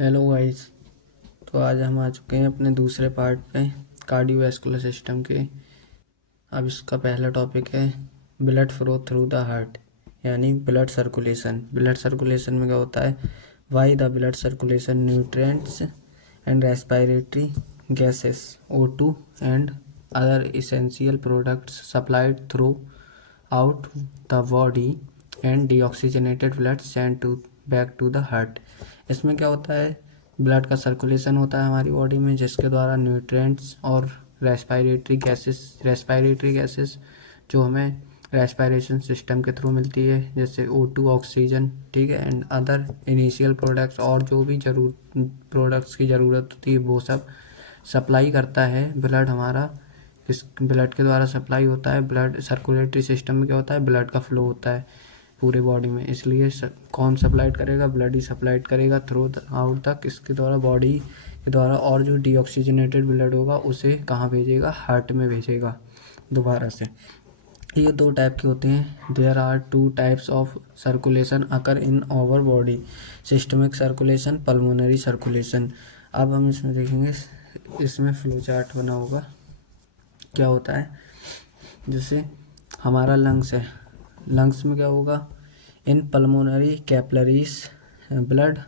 Hello guys. तो आज हम आ चुके हैं अपने दूसरे पार्ट पे कार्डियोवैस्कुलर सिस्टम के। अब इसका पहला टॉपिक है blood flow through the heart, यानी ब्लड सर्कुलेशन। ब्लड सर्कुलेशन में क्या होता है? Why the blood circulation nutrients and respiratory gases O2 and other essential products supplied throughout the body and deoxygenated blood send to back to the heart. इसमें क्या होता है? Blood का circulation होता है हमारी बॉडी में, जिसके द्वारा न्यूट्रिएंट्स और रेस्पिरेटरी गैसेस जो हमें रेस्पिरेशन सिस्टम के थ्रू मिलती है, जैसे O2 ऑक्सीजन, ठीक है, एंड अदर इनिशियल प्रोडक्ट्स और जो भी प्रोडक्ट्स की ज़रूरत होती है वो सब सप्लाई करता है ब्लड हमारा। इस ब्लड के द्वारा सप्लाई होता है। ब्लड सर्कुलेटरी सिस्टम में क्या होता है? ब्लड का फ्लो होता है पूरे बॉडी में, इसलिए कौन सप्लाइड करेगा? ब्लड ही सप्लाइड करेगा थ्रू आउट तक, इसके द्वारा बॉडी के द्वारा। और जो डीऑक्सीजनेटेड ब्लड होगा उसे कहाँ भेजेगा? हार्ट में भेजेगा दोबारा से। ये दो टाइप के होते हैं। There are two types of circulation occur in our body, systemic circulation, pulmonary circulation. अब हम इसमें देखेंगे, इसमें फ्लो चार्ट बना होगा। क्या होता है? जैसे हमारा लंग्स है, लंग्स में क्या होगा? In pulmonary capillaries blood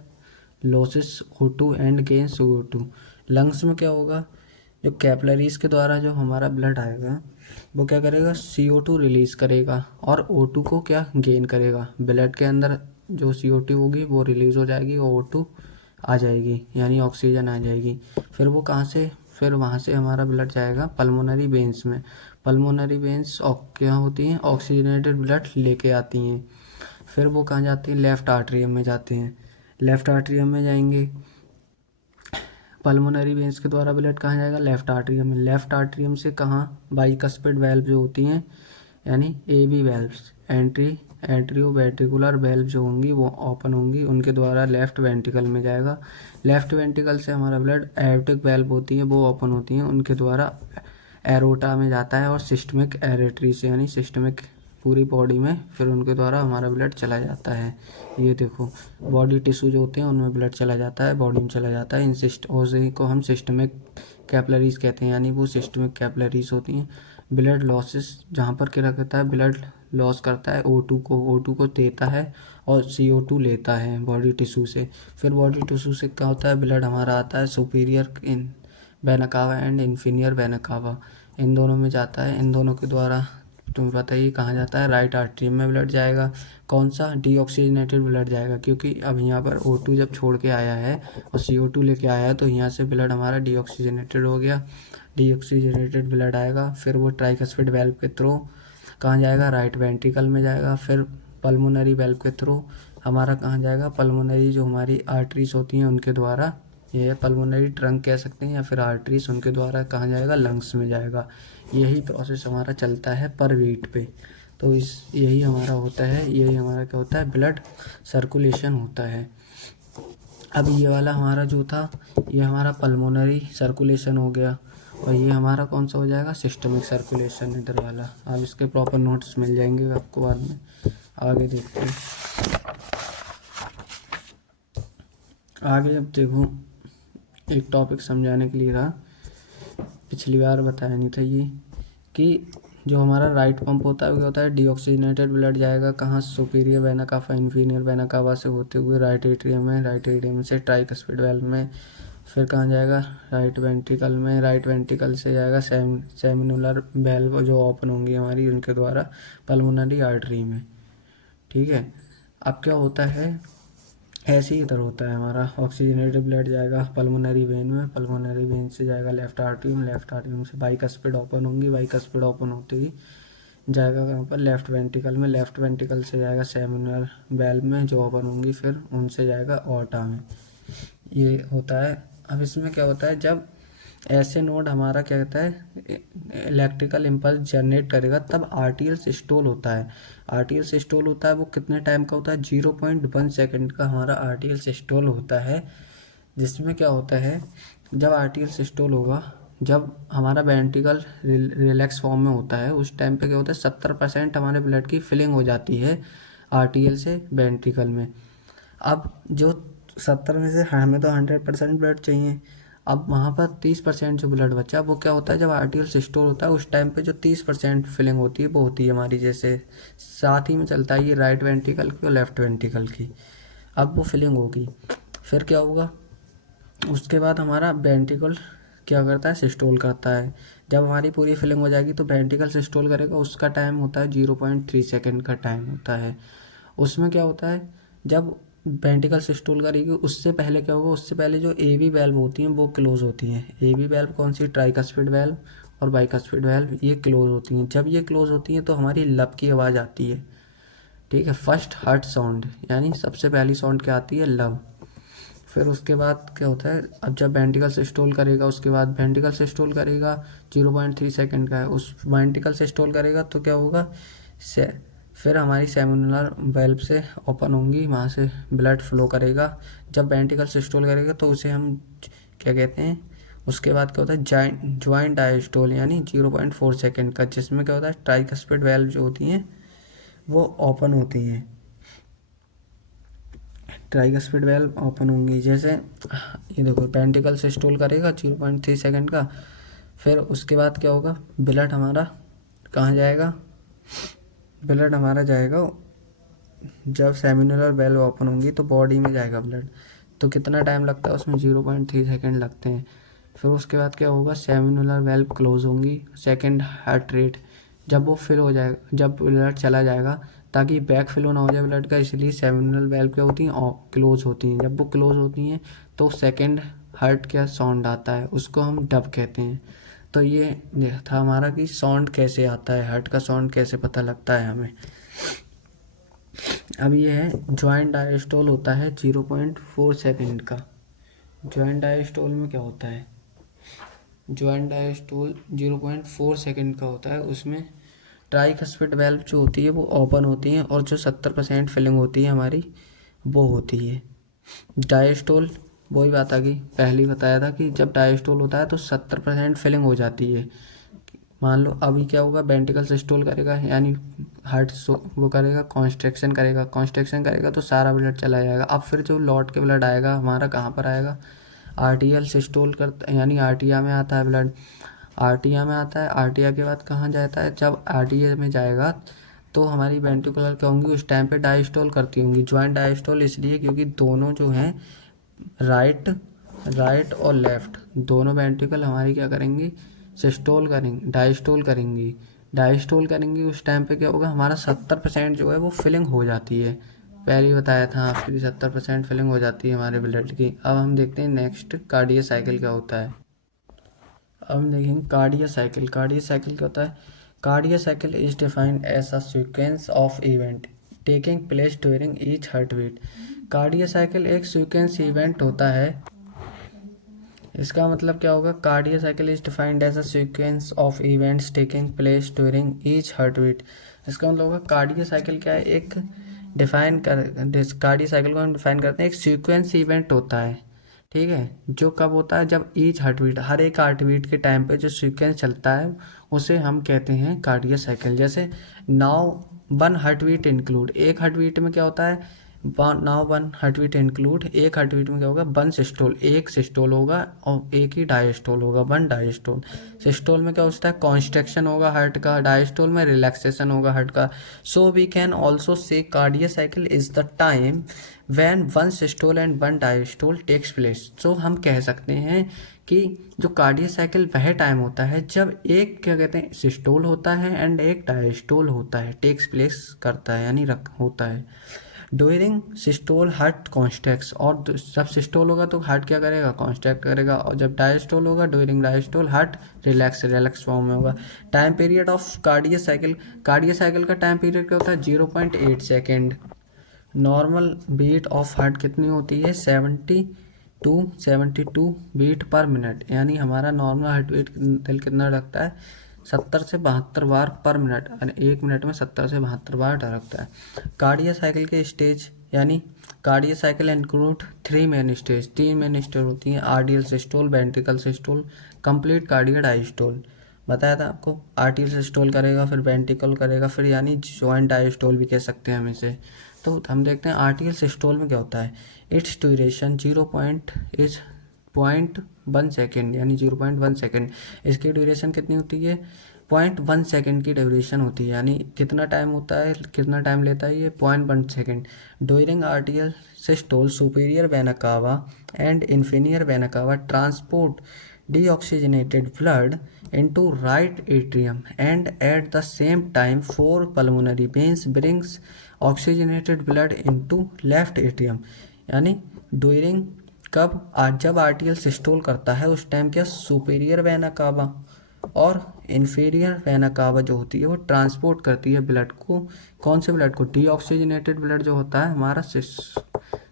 losses O2 and gains CO2। Lungs में क्या होगा? जो कैपलरीज के द्वारा जो हमारा ब्लड आएगा वो क्या करेगा? CO2 रिलीज करेगा और O2 को क्या गेन करेगा? ब्लड के अंदर जो CO2 होगी वो रिलीज हो जाएगी और O2 आ जाएगी, यानी ऑक्सीजन आ जाएगी। फिर वो कहाँ से? फिर वहाँ से हमारा ब्लड जाएगा पल्मोनरी वेन्स में। पल्मोनरी वेन्स क्या होती हैं? ऑक्सीजनेटेड ब्लड लेके आती हैं। फिर वो कहाँ जाती हैं? लेफ्ट आर्टरियम में जाते हैं। लेफ्ट आर्टरियम में जाएंगे, पल्मोनरी वेन्स के द्वारा ब्लड कहाँ जाएगा? लेफ्ट आर्टरियम में। लेफ्ट आर्टरियम से कहाँ? बाइकस्पिड वेल्व जो होती हैं, यानी AV वेल्व्स, एट्रियोवेंट्रिकुलर वेल्व जो होंगी वो ओपन होंगी, उनके द्वारा लेफ्ट वेंट्रिकल में जाएगा। लेफ्ट वेंट्रिकल से हमारा ब्लड एरोटिक वेल्व होती है वो ओपन होती हैं, उनके द्वारा एरोटा में जाता है। और सिस्टमिक एरेटरी से, यानी सिस्टमिक पूरी बॉडी में, फिर उनके द्वारा हमारा ब्लड चला जाता है। ये देखो, बॉडी टिश्यू जो होते हैं उनमें ब्लड चला जाता है, बॉडी में चला जाता है। उसी को हम सिस्टमिक कैपलरीज कहते हैं, यानी वो सिस्टमिक कैपलरीज होती हैं। ब्लड लॉसेस जहाँ पर क्या रहता है? ब्लड लॉस करता है O2 को देता है और CO2 लेता है बॉडी टिश्यू से। फिर बॉडी टिश्यू से क्या होता है? ब्लड हमारा आता है superior in vena cava and inferior vena cava, इन दोनों में जाता है। इन दोनों के द्वारा तुम्हें पता ही कहाँ जाता है? राइट आर्टरियम में ब्लड जाएगा। कौन सा? डीऑक्सीजनेटेड ब्लड जाएगा, क्योंकि अब यहाँ पर O2 जब छोड़ के आया है और CO2 लेके आया है तो यहाँ से ब्लड हमारा डीऑक्सीजनेटेड हो गया। डीऑक्सीजनेटेड ब्लड आएगा, फिर वो ट्राइकस्पिड वेल्व के थ्रू कहाँ जाएगा? राइट वेंट्रिकल में जाएगा। फिर पल्मोनरी वेल्व के थ्रू हमारा कहाँ जाएगा? पल्मोनरी जो हमारी आर्टरीज होती हैं उनके द्वारा, ये पल्मोनरी ट्रंक कह सकते हैं या फिर आर्टरीज, उनके द्वारा कहाँ जाएगा? लंग्स में जाएगा। यही प्रोसेस हमारा चलता है पर वीट पे। तो यही हमारा होता है, यही हमारा क्या होता है? ब्लड सर्कुलेशन होता है। अब ये वाला हमारा जो था, ये हमारा पल्मोनरी सर्कुलेशन हो गया, और ये हमारा कौन सा हो जाएगा? सिस्टमिक सर्कुलेशन इधर वाला। अब इसके प्रॉपर नोट्स मिल जाएंगे आपको बाद में। आगे देखते हैं। आगे अब देखो, एक टॉपिक समझाने के लिए रहा, पिछली बार बताया नहीं था ये, कि जो हमारा राइट पंप होता है वो होता है डीऑक्सीजनेटेड ब्लड जाएगा कहाँ? Superior vena cava inferior vena कावा से होते हुए राइट एट्रियम में, राइट एट्रियम से ट्राइकस्पिड वेल्व में, फिर कहाँ जाएगा? राइट वेंट्रिकल में। राइट वेंट्रिकल से जाएगा सेमिनुलर वेल्व जो ओपन होंगी हमारी, उनके द्वारा पल्मोनरी आर्टरी में। ठीक है। अब क्या होता है? ऐसे ही इधर होता है हमारा, ऑक्सीजनेटेड ब्लड जाएगा पल्मोनरी वेन में, पल्मोनरी वेन से जाएगा लेफ्ट आर्टरियम, लेफ्ट आर्टरियम से बाइकस्पिड ओपन होंगी, बाइकस्पिड ओपन होते ही जाएगा कहाँ पर? लेफ्ट वेंट्रिकल में। लेफ्ट वेंट्रिकल से जाएगा सेमिनल वेल्व में जो ओपन होंगी, फिर उनसे जाएगा ऑर्टा में। ये होता है। अब इसमें क्या होता है? जब ऐसे नोड हमारा क्या कहता है? इलेक्ट्रिकल इम्पल्स जनरेट करेगा, तब आरटीएल सिस्टोल होता है। आरटीएल सिस्टोल होता है, वो कितने टाइम का होता है? 0.1 सेकेंड का हमारा आरटीएल सिस्टोल होता है। जिसमें क्या होता है? जब आरटीएल सिस्टोल होगा, जब हमारा वेंट्रिकल रिलैक्स फॉर्म में होता है, उस टाइम पे क्या होता है? 70% हमारे ब्लड की फिलिंग हो जाती है आरटीएल से वेंट्रिकल में। अब जो 70 में से हमें तो 100% ब्लड चाहिए। अब वहाँ पर 30% जो ब्लड बचा वो क्या होता है, जब आर्टियल सिस्टोल होता है उस टाइम पे जो 30% फिलिंग होती है वो होती है हमारी, जैसे साथ ही में चलता है ये राइट वेंट्रिकल की और लेफ्ट वेंट्रिकल की। अब वो फिलिंग होगी, फिर क्या होगा, उसके बाद हमारा वेंट्रिकल क्या करता है, सिस्टोल करता है। जब हमारी पूरी फिलिंग हो जाएगी तो वेंट्रिकल सिस्टोल करेगा, उसका टाइम होता है 0.3 सेकेंड का टाइम होता है। उसमें क्या होता है, जब वेंट्रिकल सिस्टोल करेगी उससे पहले क्या होगा, उससे पहले जो एवी वैल्व होती हैं वो क्लोज होती हैं। एवी वैल्व कौन सी, ट्राइकस्पिड वैल्व और बाइकस्पिड वैल्व, ये क्लोज होती हैं। जब ये क्लोज होती हैं तो हमारी लब की आवाज़ आती है, ठीक है, फर्स्ट हार्ट साउंड, यानी सबसे पहली साउंड क्या आती है, लब। फिर उसके बाद क्या होता है, अब जब वेंट्रिकल सिस्टोल करेगा उसके बाद वेंट्रिकल सिस्टोल करेगा 0.3 सेकेंड का है, उस वेंट्रिकल सिस्टोल करेगा तो क्या होगा, से फिर हमारी सेमिनुलर वेल्व से ओपन होंगी, वहाँ से ब्लड फ्लो करेगा। जब वेंट्रिकल सिस्टोल करेगा तो उसे हम क्या कहते हैं, उसके बाद क्या होता है ज्वाइंट डायस्टोल, यानी 0.4 सेकेंड का, जिसमें क्या होता है ट्राइकस्पिड वेल्व जो होती हैं वो ओपन होती हैं, ट्राइकस्पिड वेल्व ओपन होंगी। जैसे ये देखो वेंट्रिकल सिस्टोल करेगा 0.3 सेकेंड का, फिर उसके बाद क्या होगा, ब्लड हमारा कहाँ जाएगा, ब्लड हमारा जाएगा, जब सेमिनुलर वेल्व ओपन होंगी तो बॉडी में जाएगा ब्लड। तो कितना टाइम लगता है उसमें, 0.3 सेकेंड लगते हैं। फिर उसके बाद क्या होगा, सेमिनुलर वेल्व क्लोज होंगी, सेकेंड हार्ट रेट, जब वो फिल हो जाएगा, जब ब्लड चला जाएगा, ताकि बैक फ्लो ना हो जाए ब्लड का, इसलिए सेमिनुलर वेल्व क्या होती हैं, क्लोज होती हैं। जब वो क्लोज होती हैं तो सेकेंड हार्ट क्या साउंड आता है, उसको हम डब कहते हैं। तो ये था हमारा कि साउंड कैसे आता है, हार्ट का साउंड कैसे पता लगता है हमें। अब ये है ज्वाइंट डायस्टोल होता है 0.4 सेकेंड का। ज्वाइंट डायस्टोल में क्या होता है, ज्वाइंट डायस्टोल 0.4 सेकेंड का होता है। उसमें ट्राइकस्पिड वेल्व जो होती है वो ओपन होती है और जो 70% फिलिंग होती है हमारी वो होती है। डायस्टोल, वही बात आ गई, पहले ही बताया था कि जब डायस्टोल होता है तो 70% फिलिंग हो जाती है। मान लो अभी क्या होगा, वेंट्रिकल सिस्टोल करेगा, यानी वो करेगा, कॉन्स्ट्रक्शन करेगा तो सारा ब्लड चला जाएगा। अब फिर जो लौट के ब्लड आएगा हमारा कहाँ पर आएगा, आर्टियल सिस्टोल करता, यानी आर्टिया में आता है ब्लड, आर्टिया में आता है। आर्टिया के बाद कहाँ जाता है, जब आर्टिया में जाएगा तो हमारी वेंट्रिकुलर क्या होंगी, उस टाइम पे डायस्टोल करती होंगी। ज्वाइंट डायस्टोल इसलिए क्योंकि दोनों जो हैं, राइट राइट और लेफ्ट दोनों वेंट्रिकल हमारी क्या करेंगी, सिस्टोल करेंगी, डायस्टोल करेंगी। उस टाइम पे क्या होगा, हमारा 70% जो है वो फिलिंग हो जाती है। पहले ही बताया था आपकी 70% फिलिंग हो जाती है हमारे ब्लड की। अब हम देखते हैं नेक्स्ट कार्डिया साइकिल क्या होता है। अब हम देखेंगे कार्डिया साइकिल। कार्डिया साइकिल क्या होता है, cardiac cycle is defined as a sequence of event taking place during each heart beat. Cardiac cycle एक सीक्वेंस इवेंट होता है। इसका मतलब क्या होगा, cardiac cycle is defined as a sequence of events taking place during each heart beat. इसका मतलब होगा कार्डिया साइकिल क्या है, एक कार्डिया साइकिल को हम डिफाइन करते हैं, एक सीक्वेंस इवेंट होता है, ठीक है, जो कब होता है, जब ईच हार्ट बीट, हर एक हार्ट बीट के टाइम पे जो सीक्वेंस चलता है उसे हम कहते हैं कार्डिया साइकिल। जैसे now one heart beat include, एक हार्ट बीट में क्या होता है, now one heart beat include, एक हार्ट बीट में क्या होगा, वन सिस्टोल, एक सिस्टोल होगा और एक ही डायस्टोल होगा, वन डायस्टोल। सिस्टोल में क्या होता है, कॉन्स्ट्रक्शन होगा हार्ट का, डायस्टोल में रिलैक्सेशन होगा हार्ट का। So we can also say cardiac cycle is the time when one systole and one diastole takes place. तो हम कह सकते हैं कि जो कार्डिया साइकिल वह टाइम होता है जब एक क्या कहते हैं सिस्टोल होता है एंड एक डायस्टोल होता है, टेक्स प्लेस करता है, यानी होता है। ड्यूरिंग सिस्टोल हार्ट कॉन्स्ट्रैक्ट्स, और जब सिस्टोल होगा तो हार्ट क्या करेगा, कॉन्स्ट्रैक्ट करेगा, और जब डायस्टोल होगा during diastole heart relax form में होगा। Time period of cardiac cycle, cardiac cycle का टाइम पीरियड क्या होता है, 0.8 second. Normal beat of heart कितनी होती है, 72 बीट पर मिनट, यानी हमारा नॉर्मल हार्ट बीट दिल कितना धड़कता है, 70 से 72 बार पर मिनट, यानी एक मिनट में 70 से 72 बार धड़कता है। कार्डिया साइकिल के स्टेज, यानी cardiac cycle include 3 main stage, 3 main stage होती हैं, atrial systole, ventricle systole, complete cardiac diastole. बताया था आपको, आर्टियल सिस्टोल करेगा फिर वेंट्रिकल करेगा फिर यानी ज्वाइंट डायस्टोल भी कह सकते हैं हम इसे। तो हम देखते हैं आर्टियल सिस्टोल में क्या होता है। इट्स ड्यूरेशन 0.1 सेकेंड, यानी 0.1 सेकेंड। इसकी ड्यूरेशन कितनी होती है? 0.1 सेकेंड की ड्यूरेशन होती है, यानी कितना टाइम होता है, कितना टाइम लेता है ये? 0.1 second. During आर्टियल systole superior vena cava and inferior vena कावा transport deoxygenated blood into right atrium, and at the same time four pulmonary veins brings oxygenated blood into left atrium। यानी during कब? आज जब atrial systole करता है उस time क्या superior vena cava और इन्फीरियर वेना कावा जो होती है वो ट्रांसपोर्ट करती है ब्लड को। कौन से ब्लड को? डीऑक्सीजनेटेड ब्लड जो होता है हमारा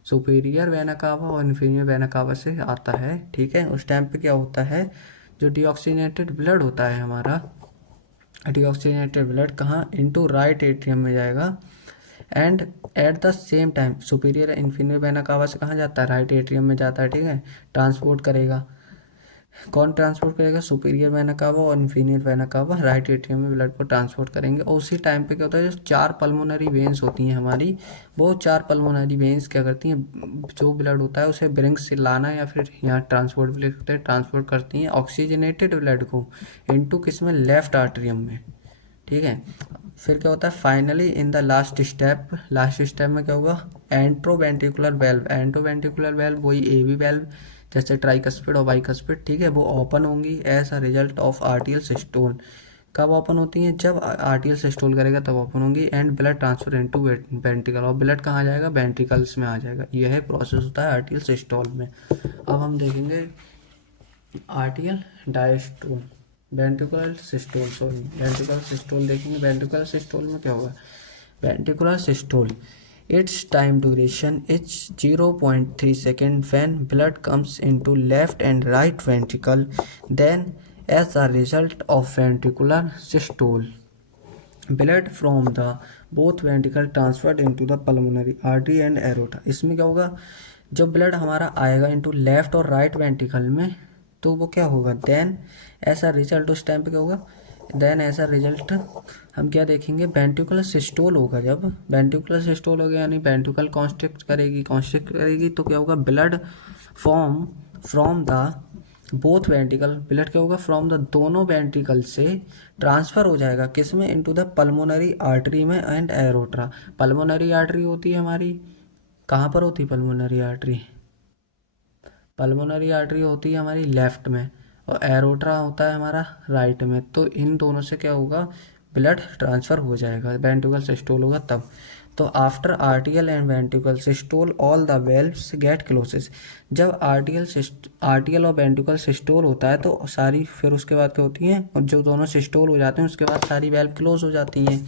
सुपीरियर वेना कावा और इन्फीरियर वेना कावा से आता है। ठीक है, उस टाइम पे क्या होता है, जो डीऑक्सीजनेटेड ब्लड होता है हमारा, डीऑक्सीजनेटेड ब्लड कहाँ? इनटू राइट एट्रियम में जाएगा। And at the same time superior inferior vena कावा से कहाँ जाता है? राइट एट्रियम में जाता है। ठीक है, ट्रांसपोर्ट करेगा। कौन ट्रांसपोर्ट करेगा? सुपीरियर वेना कावा और इन्फीरियर वेना कावा राइट एट्रियम में ब्लड को ट्रांसपोर्ट करेंगे। और उसी टाइम पे क्या होता है, जो 4 पल्मोनरी वेन्स होती हैं हमारी, वो 4 पल्मोनरी वेन्स क्या करती हैं, जो ब्लड होता है उसे ब्रिंक्स से लाना या फिर यहाँ ट्रांसपोर्ट भी लिख सकते हैं, ट्रांसपोर्ट करती हैं ऑक्सीजनेटेड ब्लड को इनटू किस में? लेफ्ट आर्टरियम में। ठीक है, फिर क्या होता है finally in the last step में क्या होगा? एंट्रोवेंट्रिकुलर वेल्व, एंट्रोवेंट्रिकुलर वेल्व वही एवी वेल्व जैसे ट्राइकस्पिड और बाइकस्पिड, ठीक है, वो ओपन होंगी as a result of atrial systole. कब ओपन होती हैं? जब आर्टियल सिस्टोल करेगा तब ओपन होंगी। And blood transfer into ventricle, और ब्लड कहाँ जाएगा? वेंट्रिकल्स में आ जाएगा। यह है प्रोसेस होता है आर्टियल सिस्टोल में। अब हम देखेंगे आर्टियल diastole, ventricular systole, sorry ventricular systole देखेंगे। वेंट्रिकुलर सिस्टोल में क्या होगा? Ventricular systole its time duration is 0.3 second when blood comes into left and right ventricle, then as a result of ventricular systole blood from the both ventricle transferred into the pulmonary artery and aorta। इसमें क्या होगा? जब blood हमारा आएगा into left और right ventricle में तो वो क्या होगा? देन ऐसा रिजल्ट उस टाइम पे क्या होगा? देन ऐसा रिजल्ट हम क्या देखेंगे? वेंट्रिकुलर सिस्टोल होगा। जब वेंट्रिकुलर सिस्टोल हो गया यानी वेंट्रिकल कॉन्स्ट्रिक्ट करेगी तो क्या होगा? Blood form from the both ventricle, blood क्या होगा? फ्रॉम द दोनों वेंट्रिकल से ट्रांसफर हो जाएगा किस में? इनटू द पल्मोनरी आर्टरी में एंड एरोट्रा। पल्मोनरी आर्टरी होती है हमारी, कहाँ पर होती है पल्मोनरी आर्टरी? पल्मोनरी आर्टरी होती है हमारी लेफ्ट में और एरोट्रा होता है हमारा राइट में। तो इन दोनों से क्या होगा? ब्लड ट्रांसफ़र हो जाएगा, वेंट्रिकल सिस्टोल होगा तब। तो after atrial and ventricle systole all the valves get closes. जब आर्टियल और वेंट्रिकल सिस्टोल होता है तो सारी, फिर उसके बाद क्या होती हैं, और जो दोनों सिस्टोल हो जाते हैं उसके बाद सारी वेल्व क्लोज हो जाती हैं।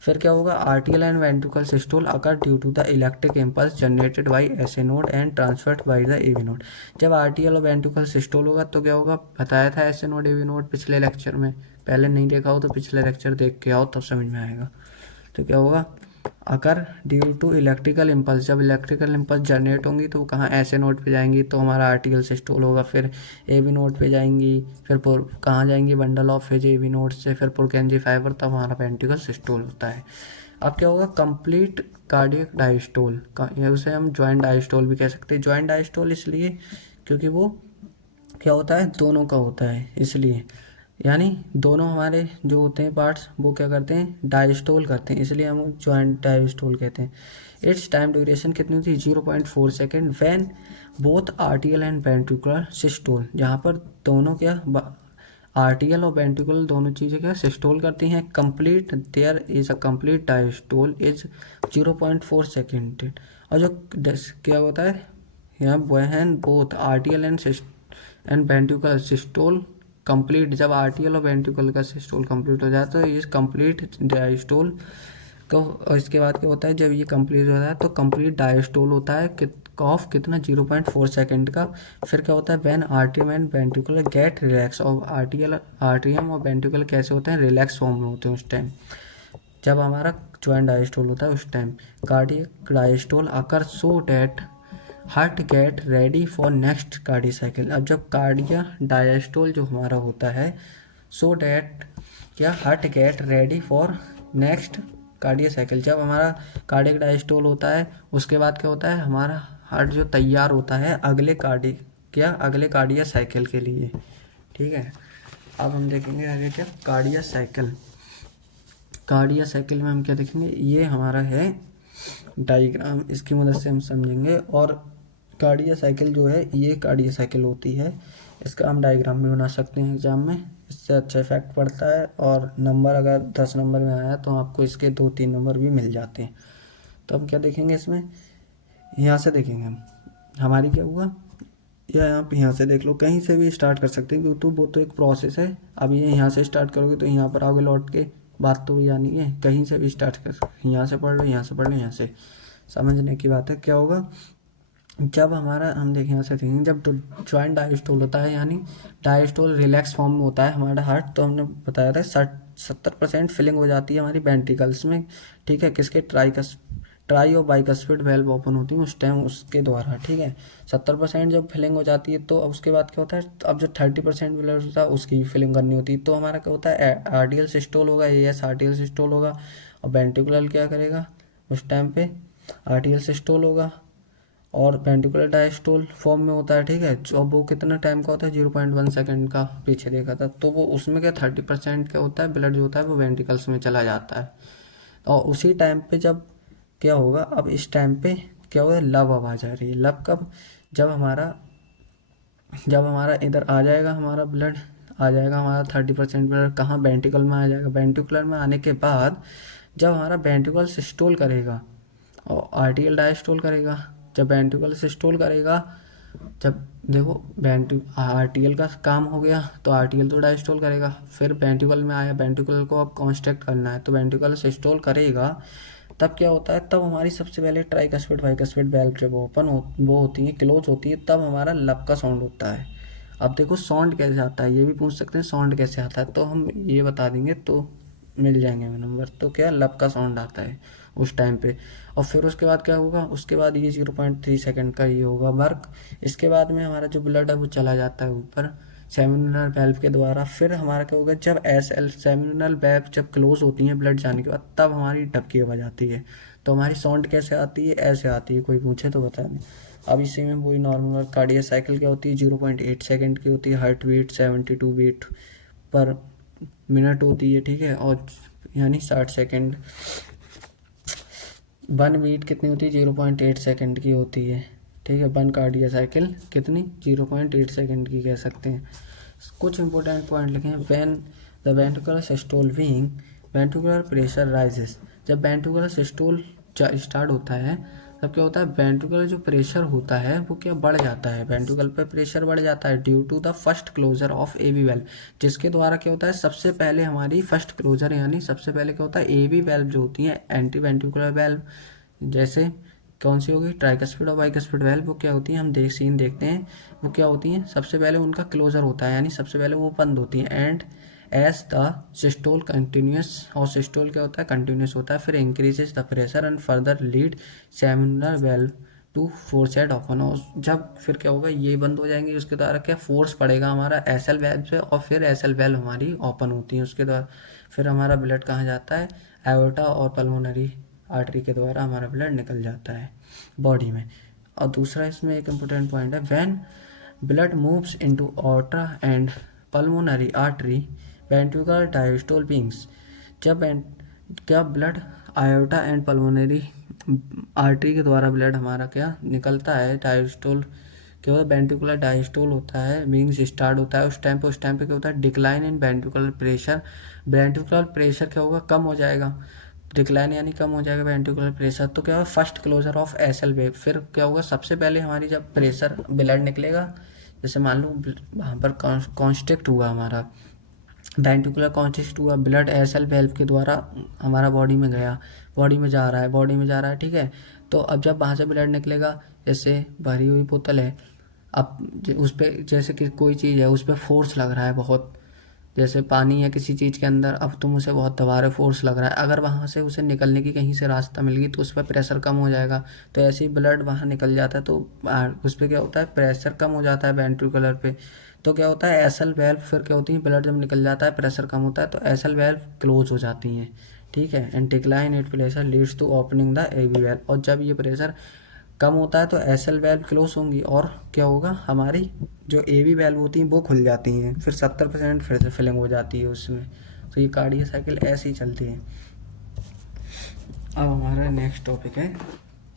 फिर क्या होगा? Atrial and ventricle systole occur due to the electric impulse generated by S A node and transferred by the A V node. जब आर्टियल और वेंट्रिकल सिस्टोल होगा तो क्या होगा? बताया था S A node A V node पिछले lecture में। पहले नहीं देखा हो तो पिछले लेक्चर देख के आओ, तब समझ में आएगा। तो क्या होगा? Occur due to electrical impulse, जब इलेक्ट्रिकल इम्पल्स जनरेट होंगी तो कहाँ? ऐसे नोड पे जाएंगी तो हमारा आर्टिकल सिस्टोल होगा। फिर ए बी नोड पे जाएंगी, फिर कहाँ जाएंगी? Bundle of phase A B node से, फिर पुरकेंजी फाइबर, तब हमारा वेंट्रिकल सिस्टोल होता है। अब क्या होगा? कंप्लीट कार्डियक डायस्टोल, उसे हम जॉइंट डायस्टोल भी कह सकते हैं। जॉइंट डायस्टोल इसलिए क्योंकि वो क्या होता है? दोनों का होता है, इसलिए यानी दोनों हमारे जो होते हैं पार्ट्स वो क्या करते हैं? डायस्टोल करते हैं, इसलिए हम जॉइंट डायस्टोल कहते हैं। इट्स टाइम ड्यूरेशन कितनी होती है? 0.4 second when both आर्टियल and ventricular systole, जहाँ पर दोनों क्या आर्टियल और वेंट्रिकुलर दोनों चीज़ें क्या सिस्टोल करती हैं। Complete their is a complete diastole is 0.4 second. और जो क्या होता है यहाँ? When both आर्टियल and ventricular systole complete, जब आर्टियल और वेंट्रिकल का सिस्टोल कंप्लीट हो जाए तो ये कंप्लीट डायस्टोल को, और इसके बाद क्या होता है? जब ये कंप्लीट होता है तो कंप्लीट डायस्टोल होता है ऑफ कितना? 0.4 सेकेंड का। फिर क्या होता है? व्हेन आर्टियम एंड वेंट्रिकुलर गेट रिलैक्स, और आर्टियम और वेंट्रिकल कैसे होते हैं? रिलैक्स फॉर्म में होते हैं उस टाइम, जब हमारा ज्वाइंट डायस्टोल होता है उस time. Cardiac diastole occur so that heart get ready for next cardiac cycle. अब जब कार्डिया डायस्टोल जो हमारा होता है, सो डैट क्या? Heart get ready for next cardiac cycle, जब हमारा कार्डियक डायस्टोल होता है उसके बाद क्या होता है, हमारा हार्ट जो तैयार होता है अगले कार्डियक साइकिल के लिए। ठीक है, अब हम देखेंगे आगे क्या कार्डियक साइकिल। कार्डियक साइकिल में हम क्या देखेंगे, ये हमारा है डायग्राम, इसकी मदद से हम समझेंगे। और कार्डियक साइकिल जो है ये कार्डियक साइकिल होती है, इसका हम डायग्राम भी बना सकते हैं एग्जाम में, इससे अच्छा इफेक्ट पड़ता है। और नंबर अगर 10 नंबर में आया तो आपको इसके 2-3 नंबर भी मिल जाते हैं। तो हम क्या देखेंगे इसमें, यहाँ से देखेंगे हम, हमारी क्या हुआ, या आप यहाँ से देख लो, कहीं से भी स्टार्ट कर सकते हैं क्योंकि तो वो तो एक प्रोसेस है। अब ये यहाँ से स्टार्ट करोगे तो यहाँ पर आओगे लौट के, बात तो यानी है कहीं से भी स्टार्ट कर, यहाँ से पढ़ लो, यहाँ से पढ़ लो, यहाँ से समझने की बात है। क्या होगा, जब हमारा हम देखें यहाँ से देखेंगे, जब जॉइंट डायस्टोल होता है यानी डायस्टोल रिलैक्स फॉर्म में होता है हमारा हार्ट, तो हमने बताया था 70% फिलिंग हो जाती है हमारी वेंट्रिकल्स में। ठीक है, किसके, ट्राई और बाइकस्फिड वेल्व ओपन होती है उस टाइम उसके द्वारा। ठीक है, 70% जब फिलिंग हो जाती है तो अब उसके बाद क्या होता है, अब जो 30% ब्लड होता है उसकी फिलिंग करनी होती है। तो हमारा क्या होता है, आर्टियल सिस्टोल होगा, एएस आर्टियल सिस्टोल होगा, और वेंट्रिकुलर क्या करेगा उस टाइम पे, आर्टियल सिस्टोल होगा, और वेंट्रिकुलर डायस्टोल फॉर्म में होता है। ठीक है, जो वो कितना टाइम का होता है, 0.1 सेकेंड का पीछे देखा था। तो वो उसमें क्या 30% क्या होता है, ब्लड जो होता है वो वेंट्रिकल्स में चला जाता है। और उसी टाइम पे जब क्या होगा, अब इस टाइम पे क्या होगा, लब आवाज आ रही है। लब कब, जब हमारा इधर आ जाएगा, हमारा ब्लड आ जाएगा, हमारा 30% ब्लड कहाँ, वेंट्रिकल में आ जाएगा। वेंट्रिकुलर में आने के बाद जब हमारा वेंट्रिकल सिस्टोल करेगा और आर्टियल डायस्टोल करेगा। जब वेंट्रिकल सिस्टोल करेगा, जब देखो आर्टियल का काम हो गया तो आर्टियल तो डायस्टोल करेगा, फिर वेंट्रिकल में आया, वेंट्रिकल को अब कॉन्स्ट्रक्ट करना है तो वेंट्रिकल सिस्टोल करेगा। तब क्या होता है, तब हमारी सबसे पहले ट्राइकस्पिड बाइकस्पिड वेल्व जब वो होती है, क्लोज होती है, तब हमारा लब का साउंड होता है। अब देखो साउंड कैसे आता है, ये भी पूछ सकते हैं साउंड कैसे आता है, तो हम ये बता देंगे तो मिल जाएंगे हमें नंबर। तो क्या, लब का साउंड आता है उस टाइम पे। और फिर उसके बाद क्या होगा, उसके बाद ये 0.3 सेकेंड का ये होगा वर्क। इसके बाद में हमारा जो ब्लड है वो चला जाता है ऊपर सेमिनल वेल्व के द्वारा। फिर हमारा क्या होगा, जब सेमिनल वेल्व जब क्लोज होती है ब्लड जाने के बाद, तब हमारी डबकी आवाज आती है। तो हमारी साउंड कैसे आती है, ऐसे आती है, कोई पूछे तो बता दें। अब इसी में वही नॉर्मल कार्डियक साइकिल क्या होती है, 0.8 सेकेंड की होती है, heart beat 72 beat per minute होती है। ठीक है, और यानी 60 सेकेंड। 1 बीट कितनी होती है, 0.8 सेकेंड की होती है। ठीक है, 1 कार्डियक साइकिल कितनी, 0.8 सेकेंड की कह सकते हैं। कुछ इंपॉर्टेंट पॉइंट लिखे हैं। When the ventricular systole being, ventricular pressure rises, जब वेंट्रिकुलर सिस्टोल स्टार्ट होता है तब क्या होता है, वेंट्रिकुलर जो प्रेशर होता है वो क्या बढ़ जाता है, वेंट्रिकल पे प्रेशर बढ़ जाता है due to the first closure of AB valve, जिसके द्वारा क्या होता है, सबसे पहले हमारी फर्स्ट क्लोजर यानी सबसे पहले क्या होता है, एबी वेल्व जो होती है एंटी वेंट्रिकुलर वेल्व, जैसे कौन सी होगी, ट्राइकस्पिड और बाइकस्पिड वेल्व, वो क्या होती है, हम सीन देखते हैं, वो क्या होती हैं, सबसे पहले उनका क्लोजर होता है यानी सबसे पहले वो बंद होती हैं। And as the systole continues, और सिस्टोल क्या होता है, कंटिन्यूस होता है, फिर increases the pressure and further lead seminal valve to force at open. और जब फिर क्या होगा, ये बंद हो जाएंगे, उसके द्वारा क्या फोर्स पड़ेगा हमारा एसएल वेल्व पे, और फिर एसएल वेल्व हमारी ओपन होती है उसके द्वारा। फिर हमारा ब्लड कहाँ जाता है, एओर्टा और पल्मोनरी आर्टरी के द्वारा हमारा ब्लड निकल जाता है बॉडी में। और दूसरा इसमें एक इम्पोर्टेंट पॉइंट है, when blood moves into aorta and pulmonary artery ventricular diastole beings, जब क्या blood iota and pulmonary artery के द्वारा ब्लड हमारा क्या निकलता है, डायस्टोल क्या होता है, वेंट्रिकुलर डायस्टोल होता है, बीइंग्स स्टार्ट होता है, उस टाइम पे क्या होता है, decline in ventricular pressure, ventricular pressure क्या होगा, कम हो जाएगा, डिक्लाइन यानी कम हो जाएगा वेंट्रिकुलर प्रेशर। तो क्या होगा, first closure of SL valve, फिर क्या होगा, सबसे पहले हमारी जब प्रेशर ब्लड निकलेगा, जैसे मान लो वहाँ पर कॉन्स्ट्रिक्ट हुआ हमारा वेंट्रिकुलर कॉन्स्ट्रिक्ट हुआ, ब्लड एसएल वेल्व के द्वारा हमारा बॉडी में गया, बॉडी में जा रहा है। ठीक है, तो अब जब वहाँ से ब्लड निकलेगा, जैसे भरी हुई बोतल है, अब उस पर जैसे कि कोई चीज़ है उस पर फोर्स लग रहा है बहुत, जैसे पानी है किसी चीज़ के अंदर, अब तुम उसे बहुत दबा रहे, फोर्स लग रहा है, अगर वहाँ से उसे निकलने की कहीं से रास्ता मिल गई तो उस पर प्रेशर कम हो जाएगा, तो ऐसे ही ब्लड वहाँ निकल जाता है, तो उस पर क्या होता है, प्रेशर कम हो जाता है वेंट्रिकुलर पे। तो क्या होता है, एसएल वेल्व फिर क्या होती है, ब्लड जब निकल जाता है प्रेशर कम होता है तो एसएल वेल्व क्लोज हो जाती हैं। ठीक है। And decline at pressure leads to opening the AB valve, और जब ये प्रेशर कम होता है तो एसएल वेल्व क्लोज होंगी और क्या होगा, हमारी जो एबी वेल्व होती हैं वो खुल जाती हैं, फिर 70% फिर से फिलिंग हो जाती है उसमें। तो ये कार्डियक साइकिल ऐसे ही चलती है। अब हमारा नेक्स्ट टॉपिक है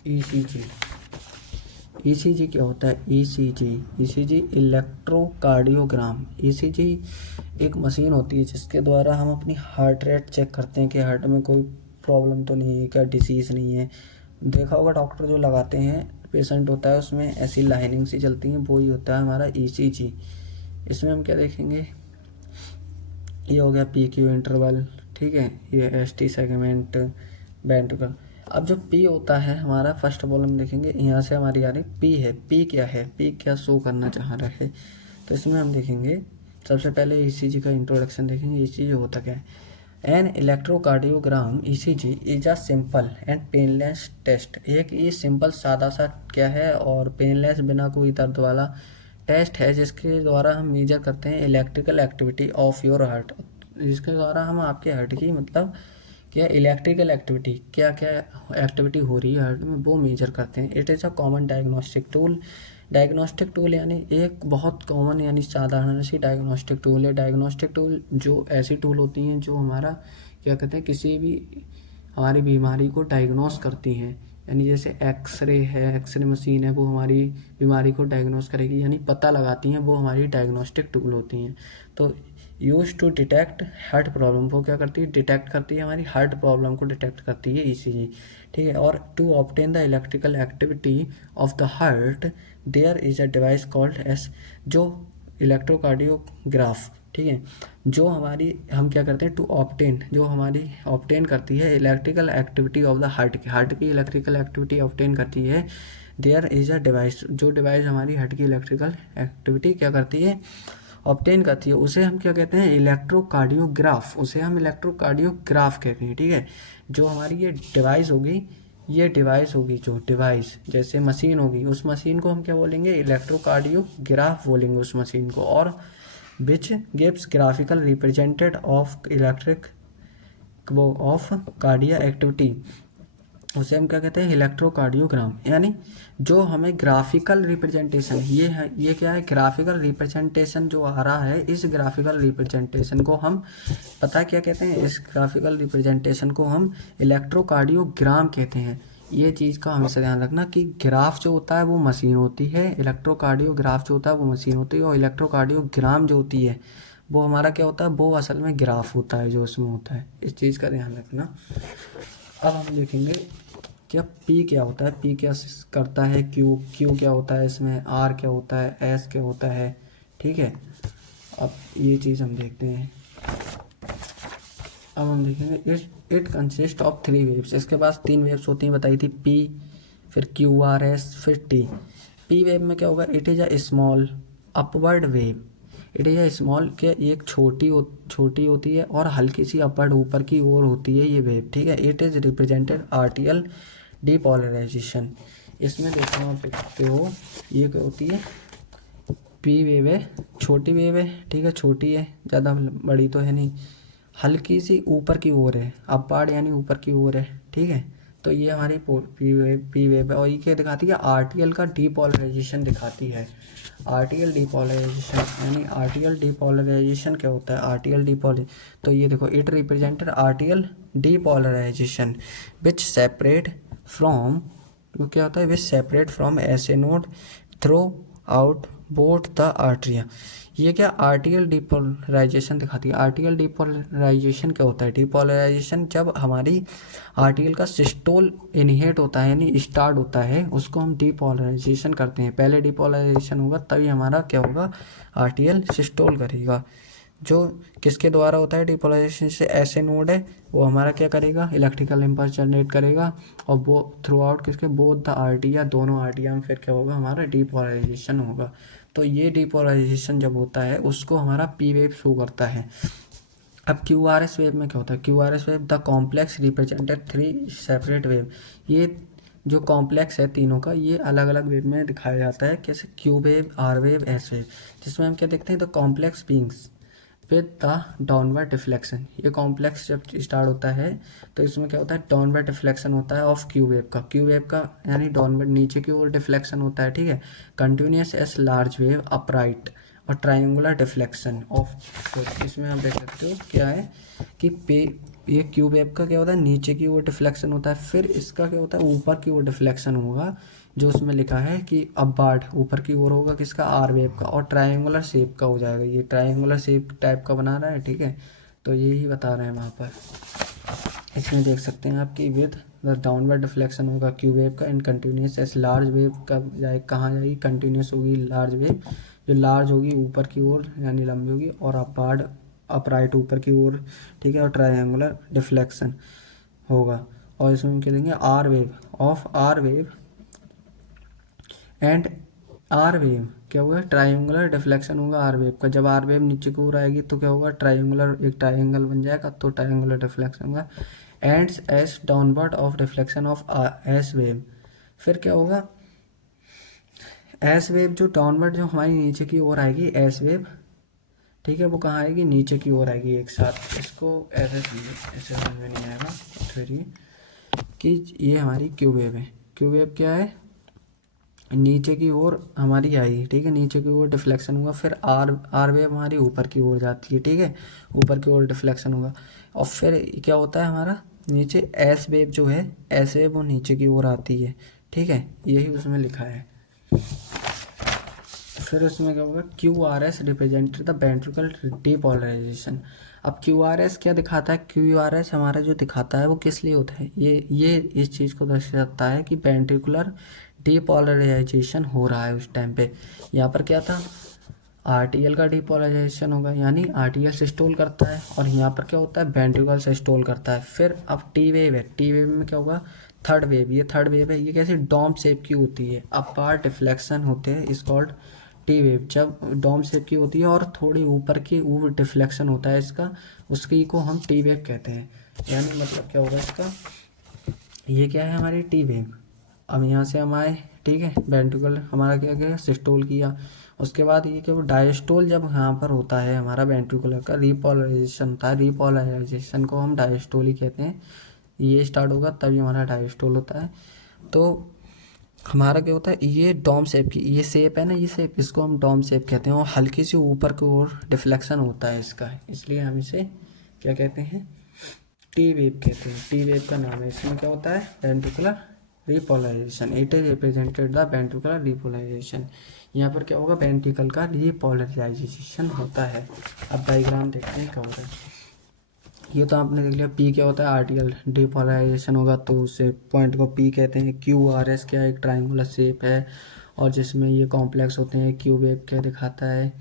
ईसीजी। ईसीजी क्या होता है? ECG electrocardiogram. ईसीजी एक मशीन होती है जिसके द्वारा हम अपनी हार्ट रेट चेक करते हैं कि हार्ट में कोई प्रॉब्लम तो नहीं है, क्या डिसीज़ नहीं है। देखा होगा डॉक्टर जो लगाते हैं, पेशेंट होता है उसमें ऐसी लाइनिंग सी चलती हैं, वो ही होता है हमारा ईसीजी। इसमें हम क्या देखेंगे, ये हो गया पी क्यू इंटरवल, ठीक है, ये एस टी सेगमेंट, वेंट्रिकल। अब जो पी होता है हमारा, फर्स्ट ऑफ ऑल हम देखेंगे यहाँ से हमारी आ रही पी है। पी क्या है, पी क्या शो करना चाह रहा है, तो इसमें हम देखेंगे सबसे पहले ईसीजी का इंट्रोडक्शन देखेंगे। ईसीजी होता क्या है? An electrocardiogram ECG is a simple and painless test. एक ये सिंपल सादा सा क्या है और पेनलेस बिना कोई दर्द वाला टेस्ट है जिसके द्वारा हम मेजर करते हैं electrical activity of your heart. जिसके द्वारा हम आपके हार्ट की मतलब क्या इलेक्ट्रिकल एक्टिविटी, क्या क्या एक्टिविटी हो रही है हार्ट में, वो मेजर करते हैं। It is a common diagnostic tool. Diagnostic tool यानी एक बहुत कॉमन यानी साधारण सी डायग्नोस्टिक टूल है। डायग्नोस्टिक टूल जो ऐसी टूल होती हैं जो हमारा क्या कहते हैं, किसी भी हमारी बीमारी को डायग्नोस करती हैं। यानी जैसे एक्सरे है, एक्सरे मशीन है, वो हमारी बीमारी को डायग्नोस करेगी, यानी पता लगाती हैं, वो हमारी डायग्नोस्टिक टूल होती हैं। तो use to detect heart problem, वो क्या करती है, डिटेक्ट करती है, हमारी हार्ट प्रॉब्लम को डिटेक्ट करती है ईसीजी, ठीक है। और to obtain the electrical activity of the heart there is a device called S, जो इलेक्ट्रोकार्डियोग्राफ, ठीक है, जो हमारी हम क्या करते हैं टू ऑब्टेन, जो हमारी ऑब्टेन करती है electrical activity of the heart की इलेक्ट्रिकल एक्टिविटी ऑब्टेन करती है। देयर इज अ डिवाइस, जो डिवाइस हमारी हार्ट की इलेक्ट्रिकल एक्टिविटी क्या करती है, ऑब्टेन करती है, उसे हम क्या कहते हैं, इलेक्ट्रोकार्डियोग्राफ, उसे हम इलेक्ट्रोकार्डियोग्राफ कहते हैं, ठीक है। जो हमारी ये डिवाइस होगी, ये डिवाइस होगी, जो डिवाइस जैसे मशीन होगी, उस मशीन को हम क्या बोलेंगे, इलेक्ट्रोकार्डियोग्राफ बोलेंगे उस मशीन को। और which gives graphical represented of electric वो ऑफ कार्डिया एक्टिविटी, उसे हम क्या कहते हैं, इलेक्ट्रोकार्डियोग्राम। यानी जो हमें ग्राफिकल रिप्रेजेंटेशन, ये है, ये क्या है, ग्राफिकल रिप्रेजेंटेशन जो आ रहा है, इस ग्राफिकल रिप्रेजेंटेशन को हम पता क्या कहते हैं, इस ग्राफिकल रिप्रेजेंटेशन को हम इलेक्ट्रोकार्डियोग्राम कहते हैं। ये चीज़ का हमेशा ध्यान रखना कि ग्राफ जो होता है वो मशीन होती है, इलेक्ट्रोकार्डियोग्राफ जो होता है वो मशीन होती है, और इलेक्ट्रोकार्डियोग्राम जो होती है वो हमारा क्या होता है, वो असल में ग्राफ होता है जो उसमें होता है। इस चीज़ का ध्यान रखना। अब हम देखेंगे क्या पी क्या होता है, पी क्या करता है, क्यू क्या होता है इसमें, आर क्या होता है, एस क्या होता है, ठीक है। अब ये चीज़ हम देखते हैं। अब हम देखेंगे इट कंसिस्ट ऑफ 3 वेव्स। इसके पास 3 वेव्स होती हैं, बताई थी, पी, फिर क्यू आर एस, फिर टी। पी वेव में क्या होगा, it is a small upward wave. It is a small के एक छोटी होती है और हल्की सी अपवर्ड ऊपर की ओर होती है ये वेव, ठीक है। It is represented atrial depolarization. इसमें देखो आप देखते हो ये क्या होती है, पी वेव है, छोटी वेव है, ठीक है, छोटी है, ज़्यादा बड़ी तो है नहीं, हल्की सी ऊपर की ओर है, अपवार्ड यानी ऊपर की ओर है, ठीक है। तो ये हमारी पी वेव है, और ये क्या दिखाती है, आरटीएल का डीपोलराइजेशन दिखाती है। आरटीएल डीपोलराइजेशन यानी आरटीएल डीपोलराइजेशन क्या होता है, आरटीएल डीपोलर, तो ये देखो it represented atrial depolarization which separate from, क्या होता है, which separate from SA node throughout both the atria. ये क्या आर्टियल डीपोलराइजेशन दिखाती है। आर्टियल डीपोलराइजेशन क्या होता है, डीपोलराइजेशन जब हमारी आर्टियल का सिस्टोल इनिहेट होता है यानी स्टार्ट होता है, उसको हम डीपोलराइजेशन करते हैं। पहले डीपोलराइजेशन होगा तभी हमारा क्या होगा, आर्टियल सिस्टोल करेगा। जो किसके द्वारा होता है डीपोलराइजेशन, से ऐसे नोड है वो हमारा क्या करेगा, इलेक्ट्रिकल इम्पल्स जनरेट करेगा, और वो थ्रू आउट किसके, बोथ द आर्टिया, दोनों आर्टिया में फिर क्या होगा, हमारा डीपोलराइजेशन होगा। तो ये डीपोलराइजेशन जब होता है उसको हमारा पी वेव शो करता है। अब क्यू आर एस वेव में क्या होता है, Q R S wave the complex represented 3 separate wave. ये जो कॉम्प्लेक्स है तीनों का, ये अलग अलग वेव में दिखाया जाता है, कैसे, Q wave, R wave, S wave. जिसमें हम क्या देखते हैं, the complex begins with the downward deflection. ये कॉम्प्लेक्स जब स्टार्ट होता है तो इसमें क्या होता है, डाउनवर्ड डिफ्लेक्शन होता है ऑफ क्यू वेव का। क्यू वेव का यानी डाउनवर्ड नीचे की ओर डिफ्लेक्शन होता है, ठीक है। Continuous S large wave upright और ट्रायंगुलर डिफ्लेक्शन ऑफ, तो इसमें आप देख सकते हो क्या है कि ये क्यू वेव का क्या होता है, नीचे की ओर डिफ्लेक्शन होता है। फिर इसका क्या होता है, ऊपर की ओर डिफ्लेक्शन होगा, जो उसमें लिखा है कि अपवार्ड ऊपर की ओर होगा किसका, आर वेव का, और ट्रायंगुलर शेप का हो जाएगा। ये ट्रायंगुलर शेप टाइप का बना रहा है, ठीक है। तो यही बता रहे हैं वहाँ पर। इसमें देख सकते हैं आपकी विद द डाउनवर्ड डिफ्लेक्शन होगा क्यू वेव का in continuous S large wave कब जाए, कहाँ जाएगी, कंटिन्यूस होगी लार्ज वेव, जो लार्ज होगी ऊपर की ओर यानी लंबी होगी, और अपवार्ड अपराइट ऊपर की ओर, ठीक है, और ट्रायंगुलर डिफ्लेक्शन होगा। और इसमें हम कह देंगे R wave of R wave and R wave क्या होगा, ट्रायंगुलर डिफ्लेक्शन होगा आर वेव का। जब आर वेव नीचे की ओर आएगी तो क्या होगा, ट्रायंगुलर, एक ट्रायंगल बन जाएगा, तो ट्रायंगुलर डिफ्लेक्शन होगा। Ends S downward of deflection of S wave. फिर क्या होगा, एस वेव जो डाउनवर्ड जो हमारी नीचे की ओर आएगी एस वेव, ठीक है, वो कहाँ आएगी, नीचे की ओर आएगी एक साथ। इसको ऐसे ऐसे समझ में नहीं आएगा फिर ये कि ये हमारी क्यू वेव है। क्यू वेव क्या है, नीचे की ओर हमारी आई, ठीक है, नीचे की ओर डिफ्लेक्शन होगा। फिर आर वेव हमारी ऊपर की ओर जाती है, ठीक है, ऊपर की ओर डिफ्लेक्शन होगा। और फिर क्या होता है हमारा नीचे एस वेव जो है, एस वेव वो नीचे की ओर आती है, ठीक है, यही उसमें लिखा है। फिर उसमें क्या होगा, Q R S represented the ventricle depolarization. अब क्यू आर एस क्या दिखाता है, क्यू आर एस हमारा जो दिखाता है वो किस लिए होता है, ये इस चीज़ को दर्शाता है कि वेंट्रिकुलर डीपोलराइजेशन हो रहा है उस टाइम पे। यहाँ पर क्या था, आरटीएल का डीपोलराइजेशन होगा, यानी आरटीएल सिस्टोल करता है, और यहाँ पर क्या होता है, वेंट्रिकल सिस्टोल करता है। फिर अब टी वेव है, टी वेव में क्या होगा, थर्ड वेव, ये थर्ड वेव है, ये कैसे डोम शेप की होती है, अपार डिफ्लेक्शन होते हैं, इस कॉल्ड टी वेव। जब डोम शेप की होती है और थोड़ी ऊपर की ऊपर डिफ्लेक्शन होता है इसका, उसकी को हम टी वेव कहते हैं। यानी मतलब क्या होगा इसका, ये क्या है हमारी टी वेव। अब यहाँ से हम आए, ठीक है, वेंट्रिकल हमारा क्या किया, सिस्टोल किया। उसके बाद ये क्या, डायस्टोल जब यहाँ पर होता है हमारा वेंट्रिकुलर का रिपोलराइजेशन होता है, रिपोलराइजेशन को हम डायस्टोल ही कहते हैं। ये स्टार्ट होगा तभी हमारा डायस्टोल होता है। तो हमारा क्या होता है, ये डोम शेप की ये शेप है ना, ये शेप, इसको हम डोम शेप कहते हैं, और हल्की सी ऊपर की ओर डिफ्लेक्शन होता है इसका, इसलिए हम इसे क्या कहते हैं, टी वेव कहते हैं। टी वेव का नाम है। इसमें क्या होता है, ventricular repolarization, it is represented the ventricular repolarization. यहाँ पर क्या होगा, वेंट्रिकल का रिपोलराइजेशन होता है। अब डायग्राम देखते हैं क्या होता है। ये तो आपने देख लिया, पी क्या होता है, आर्टिकल डिपोलराइजेशन होगा तो उसे पॉइंट को पी कहते हैं। क्यू आर एस क्या है, एक ट्राइंगुलर शेप है, और जिसमें ये कॉम्प्लेक्स होते हैं। क्यू वेव क्या दिखाता है,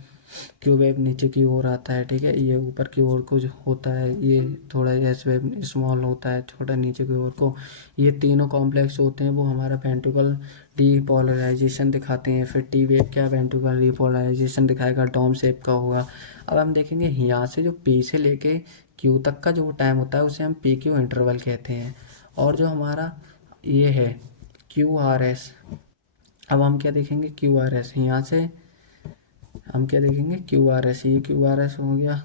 क्यू वेव नीचे की ओर आता है, ठीक है, ये ऊपर की ओर कुछ होता है, ये थोड़ा एस वेव स्मॉल होता है, छोटा नीचे की ओर को। ये तीनों कॉम्प्लेक्स होते हैं वो हमारा वेंट्रिकल डीपोलराइजेशन दिखाते हैं। फिर टी वेव क्या, वेंट्रिकल रिपोलराइजेशन दिखाएगा, डोम शेप का होगा। अब हम देखेंगे यहाँ से जो पी से लेके क्यू तक का जो टाइम होता है उसे हम पी क्यू इंटरवल कहते हैं। और जो हमारा ये है क्यू आर एस, अब हम क्या देखेंगे, क्यू आर एस, यहाँ से हम क्या देखेंगे, क्यू आर एस, ये क्यू आर एस हो गया,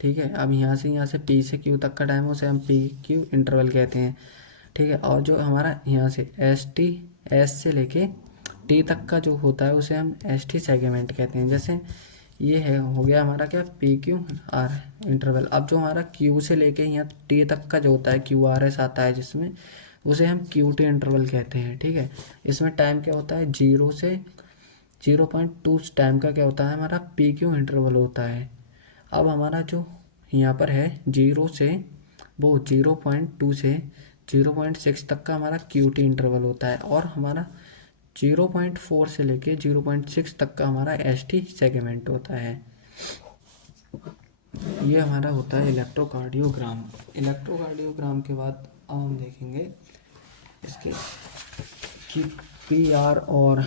ठीक है। अब यहाँ से पी से क्यू तक का टाइम उसे हम पी क्यू इंटरवल कहते हैं, ठीक है। और जो हमारा यहाँ से एस टी, एस से लेके टी तक का जो होता है उसे हम एस टी सेगमेंट कहते हैं। जैसे ये है, हो गया हमारा क्या, पी क्यू आर इंटरवल। अब जो हमारा क्यू से लेके यहाँ टी तक का जो होता है क्यू आर एस आता है, जिसमें उसे हम क्यू टी इंटरवल कहते हैं, ठीक है। इसमें टाइम क्या होता है, 0 से 0.2 टाइम का क्या होता है, हमारा पी क्यू इंटरवल होता है। अब हमारा जो यहाँ पर है 0 से वो 0.2 से 0.6 तक का हमारा क्यू टी इंटरवल होता है, और हमारा 0.4 से लेके 0.6 तक का हमारा एस टी सेगमेंट होता है। ये हमारा होता है इलेक्ट्रोकार्डियोग्राम। इलेक्ट्रोकार्डियोग्राम के बाद अब हम देखेंगे इसके कि पी आर और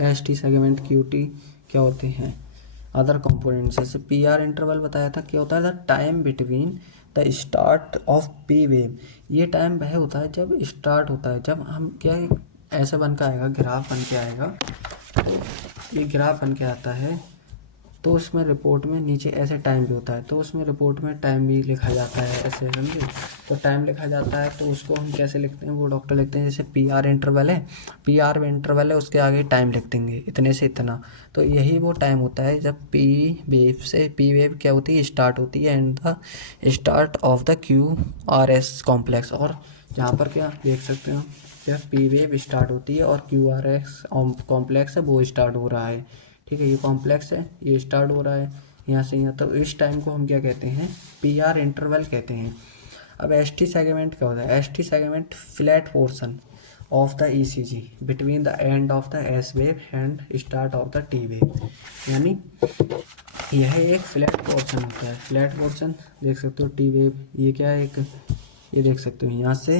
S T segment Q T क्या होते हैं। अदर कंपोनेंट्स जैसे पी आर इंटरवल बताया था, क्या होता है, the time between the start of P wave. ये टाइम वह होता है जब स्टार्ट होता है, जब हम क्या ऐसे बन के आएगा, ग्राफ बन के आएगा, तो ये ग्राफ बन के आता है तो उसमें रिपोर्ट में नीचे ऐसे टाइम भी होता है, तो उसमें रिपोर्ट में टाइम भी लिखा जाता है ऐसे, समझे। तो टाइम लिखा जाता है तो उसको हम कैसे लिखते हैं, वो डॉक्टर लिखते हैं जैसे पी आर इंटरवल है, पी आर इंटरवल है उसके आगे टाइम लिख देंगे इतने से इतना। तो यही वो टाइम होता है जब पी वेव से, पी वेव क्या होती है, स्टार्ट होती है and the start of the Q R S complex. और जहाँ पर क्या देख सकते हो, जब पी वेव स्टार्ट होती है और क्यू आर एस कॉम्प्लेक्स है वो स्टार्ट हो रहा है, ठीक है, ये कॉम्प्लेक्स है, ये स्टार्ट हो रहा है यहाँ से यहाँ, तो इस टाइम को हम क्या कहते हैं, पी आर इंटरवल कहते हैं। अब एस टी सेगमेंट क्या होता है, S T segment flat portion of the E C G between the end of the S wave and start of the T wave, यानी यह एक फ्लैट पोर्शन होता है। फ्लैट पोर्शन देख सकते हो, टी वेव ये क्या है, एक ये देख सकते हो यहाँ से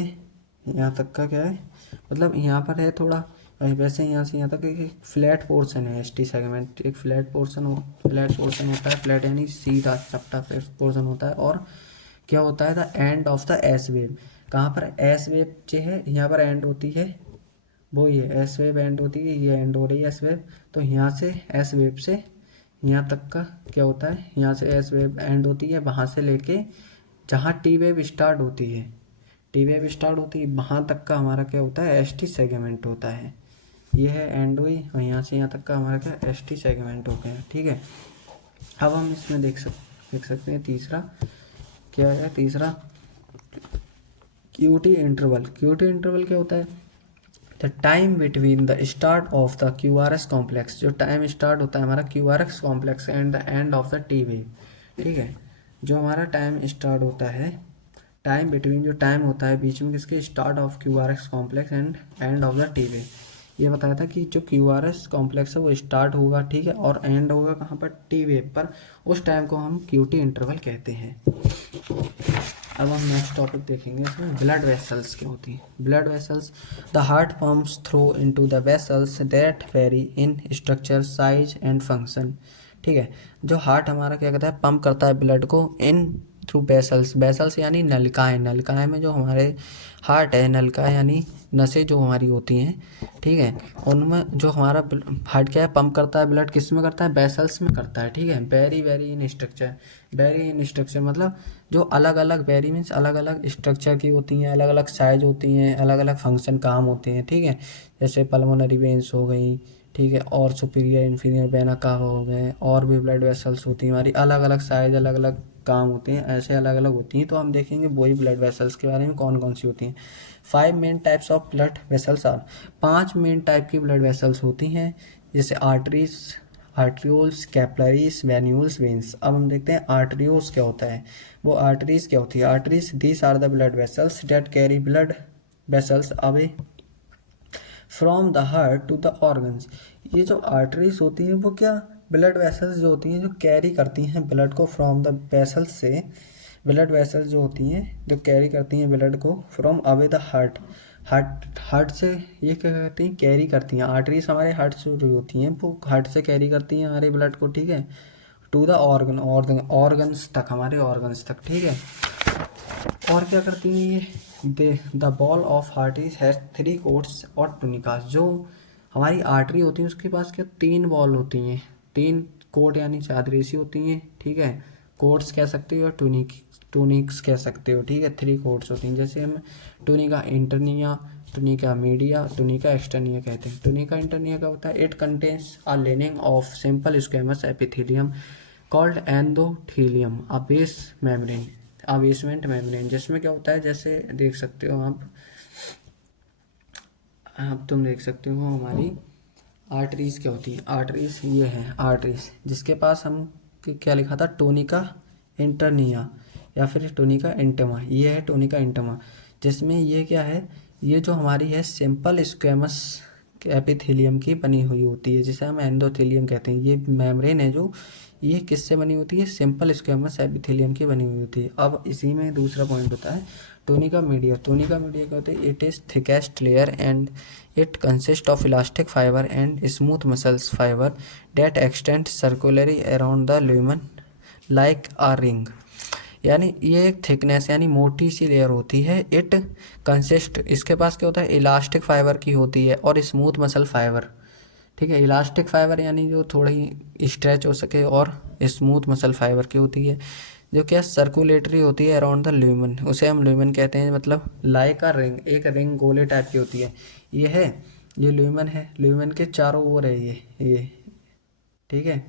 यहाँ तक का क्या है, मतलब यहाँ पर है थोड़ा, वैसे यहाँ से यहाँ तक एक फ्लैट पोर्शन है एस टी सेगमेंट, एक फ्लैट पोर्शन होता है, फ्लैट यानी सीधा चपटा पोर्शन होता है। और क्या होता है, the end of the S wave, कहाँ पर एस वेव जो है यहाँ पर एंड होती है, वो ये एस वेव एंड होती है, ये एंड हो रही है एस वेव, तो यहाँ से एस वेव से यहाँ तक का क्या होता है, यहाँ से एस वेव एंड होती है, वहाँ से लेके जहाँ टी वेव स्टार्ट होती है, टी वेव स्टार्ट होती है वहाँ तक का हमारा क्या होता है, एस टी सेगमेंट होता है। ये है एंड हुई, और यहाँ से यहाँ तक का हमारा क्या एस टी सेगमेंट हो गया, ठीक है। अब हम इसमें देख सकते हैं तीसरा क्या है, तीसरा Q T interval. Q T interval क्या होता है, the time between the start of the Q R S complex, जो टाइम स्टार्ट होता है हमारा Q R S complex and the end of the T wave, ठीक है। जो हमारा टाइम स्टार्ट होता है, टाइम बिटवीन जो टाइम होता है बीच में किसके, start of Q R S complex and and of the T wave. ये बताया था कि जो क्यू आर एस कॉम्प्लेक्स है वो स्टार्ट होगा, ठीक है, और एंड होगा कहाँ पर, टी वेव पर, उस टाइम को हम क्यू टी इंटरवल कहते हैं। अब हम नेक्स्ट टॉपिक देखेंगे, इसमें ब्लड वेसल्स क्या होती हैं। Blood vessels, the heart pumps through into the vessels that very in structure, size and function, ठीक है। जो हार्ट हमारा क्या कहता है, पंप करता है ब्लड को इन थ्रू वेसल्स, वेसल्स यानी नलिकाएं, नलिकाएं में जो हमारे हार्ट है, नलिका यानी नसें जो हमारी होती हैं, ठीक है, उनमें जो हमारा हार्ट क्या है, पंप करता है ब्लड, किस में करता है, वेसल्स में करता है, ठीक है। Very very in structure, very in structure मतलब जो अलग अलग, वेरी मीन्स अलग अलग स्ट्रक्चर की होती हैं, अलग अलग साइज होती हैं, अलग अलग फंक्शन काम होते हैं, ठीक है। जैसे पल्मोनरी वेन्स हो गई, ठीक है, और सुपीरियर इन्फीरियर वेना कावा हो गए, और भी ब्लड वेसल्स होती हैं हमारी, अलग अलग साइज, अलग अलग काम होते हैं, ऐसे अलग अलग होती हैं। तो हम देखेंगे वही ब्लड वेसल्स के बारे में कौन कौन सी होती हैं। 5 main types of blood vessels are, 5 main type की ब्लड वेसल्स होती हैं, जैसे arteries, arterioles, capillaries, venules, veins. अब हम देखते हैं आर्टरियोल्स क्या होता है, वो आर्टरीज क्या होती है। Arteries, these are the blood vessels that carry blood vessels away from the heart to the organs. ये जो आर्टरीज होती हैं वो क्या, ब्लड वेसल्स जो होती हैं जो कैरी करती हैं ब्लड को फ्रॉम द वेसल्स से, ब्लड वेसल्स जो होती हैं जो कैरी करती हैं ब्लड को from away the heart, heart से ये क्या करती हैं, कैरी करती हैं। आर्टरीज हमारे हार्ट से जो होती हैं वो हार्ट से कैरी करती हैं हमारे ब्लड को, ठीक है, टू द ऑर्गन्स तक, हमारे ऑर्गन्स तक, ठीक है। और क्या करती हैं ये, the ball of heart is has 3 quotes और टूनिकास। जो हमारी आर्टरी होती है उसके पास क्या 3 बॉल होती हैं, 3 कोट यानी चादरें सी होती हैं, ठीक है, कोट्स कह सकते हो और टूनिक्स कह सकते हो, ठीक है, 3 कोट्स होती हैं। जैसे हम टूनिका इंटरनिया, टूनिका मीडिया, टूनिका एक्सटर्निया कहते हैं। टूनिका इंटरनिया का होता है, it contains a leaning of simple squamous epithelium called endothelium, a base membrane, a basement membrane, जिसमें क्या होता है, जैसे देख सकते हो आप, अब तुम देख सकते हो हमारी आर्टरीज क्या होती है। आर्टरीज ये है, आर्टरीज जिसके पास हम क्या लिखा था, टोनिका इंटरनिया या फिर टोनिका इंटमा, ये है टोनिका इंटमा, जिसमें ये क्या है, ये जो हमारी है सिंपल स्क्वेमस एपिथेलियम की बनी हुई होती है, जिसे हम एंडोथेलियम कहते हैं। ये मेम्ब्रेन है जो, ये किससे बनी होती है, सिंपल स्क्वेमस एपिथेलियम की बनी हुई होती है। अब इसी में दूसरा पॉइंट होता है टोनिका मीडिया। टोनिका मीडिया क्या होता है, it is thickest layer and it consist of elastic fiber and smooth muscles fiber that extend circularly around the lumen like a ring. यानी ये एक थिकनेस यानी मोटी सी लेयर होती है। इट कंसिस्ट, इसके पास क्या होता है, इलास्टिक फाइबर की होती है और स्मूथ मसल फाइबर, ठीक है। इलास्टिक फाइबर यानी जो थोड़ी स्ट्रेच हो सके, और स्मूथ मसल फाइबर की होती है, जो क्या सर्कुलेटरी होती है अराउंड द ल्यूमन, उसे हम ल्यूमन कहते हैं, मतलब लाइक अ रिंग, एक रिंग गोले टाइप की होती है। ये है, ये ल्यूमन है, ल्यूमन के चारों ओर है ये, ठीक है।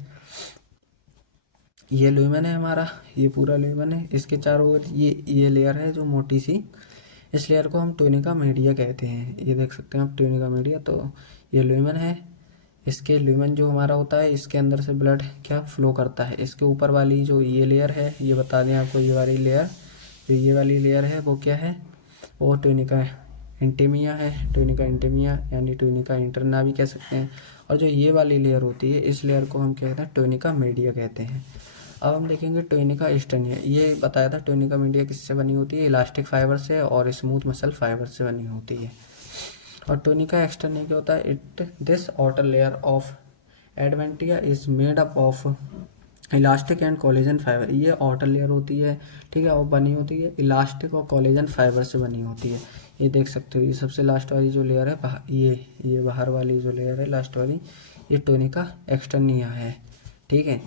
ये ल्यूमन है हमारा, ये पूरा ल्यूमन है, इसके चारों ओर ये लेयर है जो मोटी सी, इस लेयर को हम ट्यूनिका मीडिया कहते हैं। ये देख सकते हैं आप ट्यूनिका मीडिया। तो ये ल्यूमन है, इसके ल्यूमन जो हमारा होता है, इसके अंदर से ब्लड क्या फ्लो करता है। इसके ऊपर वाली जो ये लेयर है, ये बता दें आपको, ये वाली लेयर, जो ये वाली लेयर है वो क्या है, वो ट्यूनिका इंटीमिया है। ट्यूनिका इंटीमिया यानी ट्यूनिका इंटरना भी कह सकते हैं। और जो ये वाली लेयर होती है, इस लेयर को हम कहते हैं ट्यूनिका मीडिया कहते हैं। अब हम देखेंगे ट्यूनिका एक्सटर्निया। ये बताया था ट्यूनिका मीडिया किससे बनी होती है, इलास्टिक फाइबर से और स्मूथ मसल फाइबर से बनी होती है। और ट्यूनिका एक्सटर्निया क्या होता है, it this outer layer of adventitia is made up of elastic and collagen fiber. ये आउटर लेयर होती है, ठीक है, और बनी होती है इलास्टिक और कोलेजन फाइबर से बनी होती है। ये देख सकते हो, ये सबसे लास्ट वाली जो लेयर है, ये बाहर वाली जो लेयर है लास्ट वाली, ये ट्यूनिका एक्सटर्निया है, ठीक है।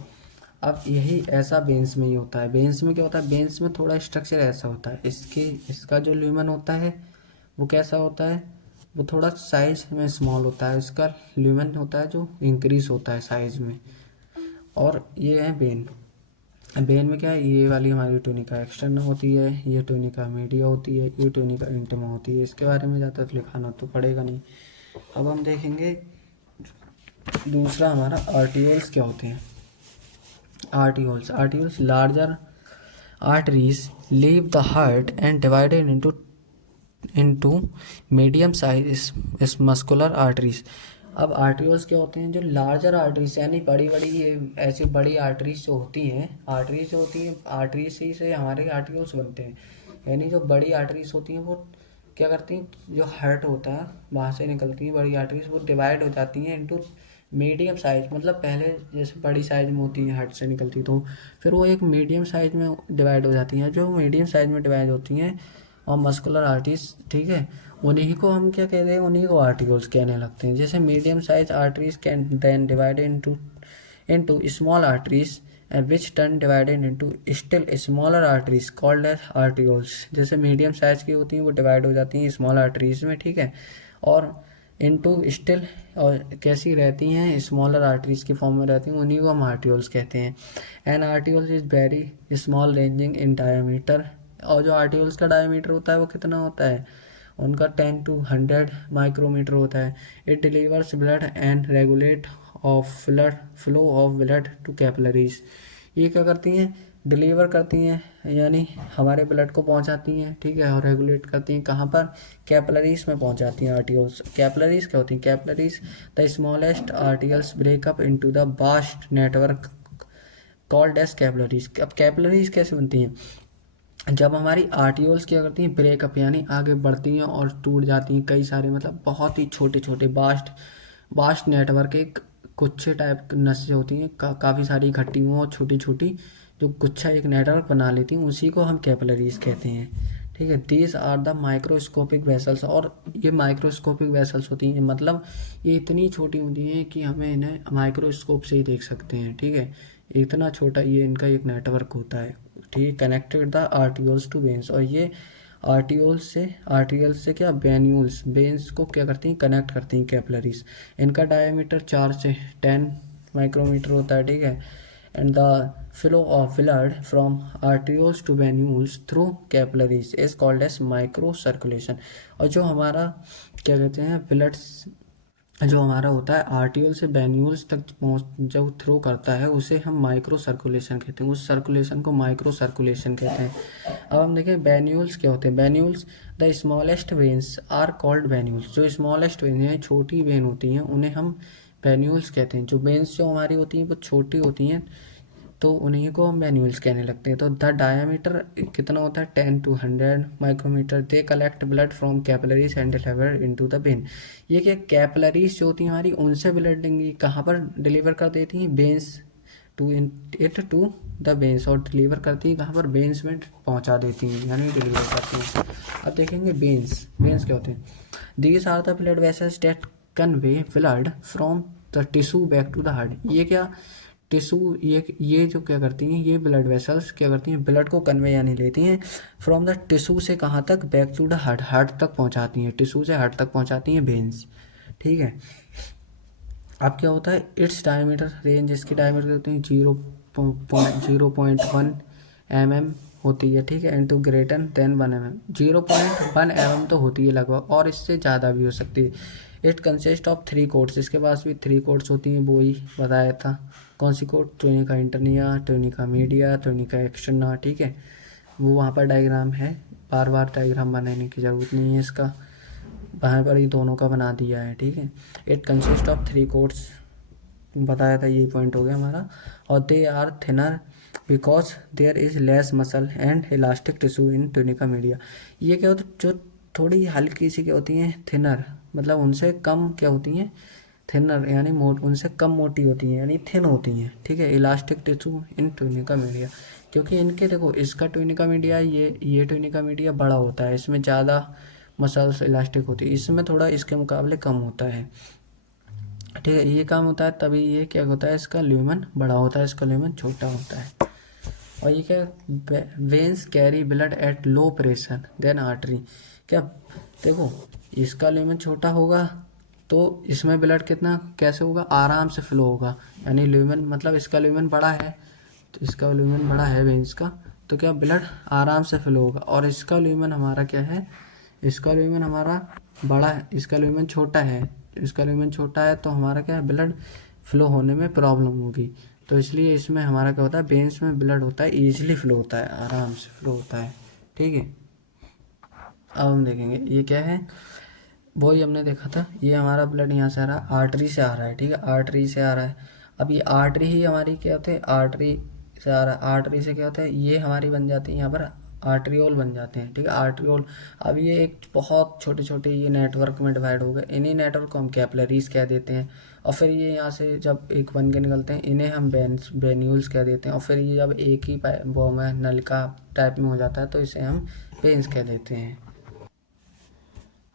अब यही ऐसा बेंस में ही होता है। बेंस में क्या होता है, बेंस में थोड़ा स्ट्रक्चर ऐसा होता है, इसका जो ल्यूमन होता है वो कैसा होता है, वो थोड़ा साइज में स्मॉल होता है। इसका ल्यूमन होता है जो इंक्रीज होता है साइज में। और ये है बेन। बेन में क्या है, ये वाली हमारी ट्यूनिका एक्सटर्ना होती है, ये ट्यूनिका मीडिया होती है, ये ट्यूनिका इंटिमा होती है। इसके बारे में ज़्यादा लिखाना तो पड़ेगा नहीं। अब हम देखेंगे दूसरा हमारा आर्टियोल्स क्या होते हैं। Arterioles larger arteries leave the heart and divided into medium size muscular arteries। अब आर्टरियोल्स क्या होते हैं, जो लार्जर आर्टरीज यानी बड़ी बड़ी, ये ऐसी बड़ी आर्टरीज जो होती हैं, आर्टरीज ही से हमारे आर्टरियोल्स बनते हैं। यानी जो बड़ी आर्टरीज होती हैं वो क्या करती हैं, जो हार्ट होता है वहाँ से निकलती हैं बड़ी आर्टरीज, वो डिवाइड हो जाती हैं इनटू मीडियम साइज, मतलब पहले जैसे बड़ी साइज में होती है हार्ट से निकलती, तो फिर वो एक मीडियम साइज में डिवाइड हो जाती हैं। जो मीडियम साइज में डिवाइड होती हैं और मस्कुलर आर्टरीज, ठीक है, उन्हीं को हम क्या कहते हैं, उन्हीं को आर्टिकल्स कहने लगते हैं। जैसे medium size arteries can then divided into small arteries which turn divided into still smaller arteries called as arterioles. जैसे मीडियम साइज की होती हैं वो डिवाइड हो जाती हैं स्मॉल आर्टरीज में, ठीक है, और इनटू स्टिल और कैसी रहती हैं, स्मॉलर आर्टरीज की फॉर्म में रहती हैं, उन्हीं को हम आर्टिकल्स कहते हैं। An arterioles is very small ranging in diameter. और जो आर्टिकल्स का डायमीटर होता है वो कितना होता है, उनका 10 to 100 माइक्रोमीटर होता है। It delivers blood and regulate of blood flow of blood to capillaries. ये क्या करती हैं, डिलीवर करती हैं यानी हमारे ब्लड को पहुंचाती हैं, ठीक है, और रेगुलेट करती हैं कहाँ पर, कैपिलरीज में पहुंचाती हैं आर्टिकल्स। कैपिलरीज क्या होती हैं, capillaries the smallest arterioles break up into the vast network called as capillaries. अब कैपिलरीज कैसे बनती हैं, जब हमारी आर्टियोल्स क्या करती हैं, ब्रेकअप यानी आगे बढ़ती हैं और टूट जाती हैं, कई सारे मतलब बहुत ही छोटे छोटे वास्ट नेटवर्क, एक गुच्छे टाइप नसें होती हैं, काफ़ी सारी इकट्ठी हुई और छोटी छोटी जो गुच्छा एक नेटवर्क बना लेती हैं, उसी को हम कैपिलरीज कहते हैं, ठीक है। These are the microscopic vessels. और ये माइक्रोस्कोपिक वेसल्स होती हैं, मतलब ये इतनी छोटी होती हैं कि हमें इन्हें माइक्रोस्कोप से ही देख सकते हैं, ठीक है, इतना छोटा ये इनका एक नेटवर्क होता है, ठीक है। Connected the arterioles to veins. और ये आर्टियोल्स से क्या, वेन्स को क्या करती हैं, कनेक्ट करती हैं कैपिलरीज। इनका डायमीटर 4 से 10 माइक्रोमीटर होता है, ठीक है। And the flow of blood from arterioles to venules through capillaries is called as micro circulation. और जो हमारा क्या कहते हैं, ब्लड जो हमारा होता है आर्टियोल से वेन्यूल्स तक पहुँच जो थ्रो करता है, उसे हम माइक्रो सर्कुलेशन कहते हैं। उस सर्कुलेशन को माइक्रो सर्कुलेशन कहते हैं। अब हम देखें वेन्यूल्स क्या होते हैं। Venules the smallest veins are called venules. जो स्मॉलेस्ट वेन है, छोटी वेन होती हैं, उन्हें हम वेन्यूल्स कहते हैं। जो वेन्स जो हमारी होती हैं वो छोटी होती हैं, तो उन्हीं को हम वेन्यूल्स कहने लगते हैं। तो द डायमीटर कितना होता है, 10 to 100 micrometre. They collect blood from capillaries and deliver into the vein. ये क्या, कैपिलरीज जो होती हैं हमारी, उनसे ब्लड लेंगी, कहाँ पर डिलीवर कर देती हैं, वेन्स टू द वेन्स, और डिलीवर करती हैं कहाँ पर, वेन्स में पहुँचा देती हैं यानी डिलीवर करती हैं। अब देखेंगे वेन्स क्या होते हैं। These are the blood vessels that convey blood from the tissue back to the heart. ये क्या टिश्यू, ये जो क्या करती हैं, ये ब्लड वेसल्स क्या करती हैं, ब्लड को कन्वे यानी लेती हैं फ्रॉम द टिश्यू से कहाँ तक, back to the heart, heart तक पहुँचाती हैं, टिश्यू से हार्ट तक पहुँचाती हैं वेन्स। ठीक है। अब क्या होता है, इट्स डायमीटर रेंज, इसकी डायमीटर होती है 0.1 mm होती है। ठीक है। Into greater than 1 mm, 0.1 mm तो होती है लगभग, और इससे ज़्यादा भी हो सकती है। इट कंसिस्ट ऑफ 3 कोट्स, इसके पास भी 3 कोट्स होती हैं, वो ही बताया था। कौन सी coat, tunica interna, tunica media, tunica externa. ठीक है, वो वहाँ पर डायग्राम है, बार बार डायग्राम बनाने की ज़रूरत नहीं है इसका, वहाँ पर ही दोनों का बना दिया है। ठीक है। इट कंसिस्ट ऑफ 3 कोट्स, बताया था, यही पॉइंट हो गया हमारा। और they are thinner because there is less muscle and elastic tissue in tunica media. ये क्या होता है, जो थोड़ी हल्की सी क्या होती हैं, थिनर, मतलब उनसे कम क्या होती हैं, थिनर यानी उनसे कम मोटी होती हैं, यानी थिन होती हैं। ठीक है। Elastic tissue in tunica media, क्योंकि इनके देखो, इसका ट्यूनिका मीडिया, ये ट्यूनिका मीडिया बड़ा होता है, इसमें ज़्यादा मसल्स इलास्टिक होती है, इसमें थोड़ा इसके मुकाबले कम होता है। ठीक है। ये काम होता है तभी ये क्या होता है, इसका ल्यूमन बड़ा होता है, इसका ल्यूमन छोटा होता है। और ये क्या, veins carry blood at low pressure then artery. क्या देखो, इसका ल्यूमन छोटा होगा तो इसमें ब्लड कितना कैसे होगा, आराम से फ्लो होगा, यानी ल्यूमन मतलब इसका ल्यूमन बड़ा है, तो इसका ल्यूमन बड़ा है वेन्स का, तो क्या ब्लड आराम से फ्लो होगा। और इसका ल्यूमन हमारा क्या है, इसका ल्यूमन हमारा बड़ा है, इसका ल्यूमन छोटा है, इसका ल्यूमन छोटा है तो हमारा क्या है, ब्लड फ्लो होने में प्रॉब्लम होगी। तो इसलिए इसमें हमारा क्या होता है, वेन्स में ब्लड होता है ईजिली फ्लो होता है, आराम से फ्लो होता है। ठीक है। अब हम देखेंगे ये क्या है, वही हमने देखा था, ये हमारा ब्लड यहाँ से आ रहा है, आर्टरी से आ रहा है। ठीक है, आर्टरी से आ रहा है। अब ये आर्टरी ही हमारी क्या होती है, आर्टरी से आ रहा है, आर्टरी से क्या होता है, ये हमारी बन जाती है यहाँ पर आर्ट्रियोल बन जाते हैं। ठीक है, आर्ट्रियोल। अब ये एक बहुत छोटे छोटे ये नेटवर्क में डिवाइड हो गए, इन्हीं नेटवर्क को हम कैपिलरीज कह देते हैं। और फिर ये यहाँ से जब एक बन के निकलते हैं, इन्हें हम वेन्यूल्स कह देते हैं। और फिर ये जब एक ही वो में नलिका टाइप में हो जाता है तो इसे हम वेन्स कह देते हैं।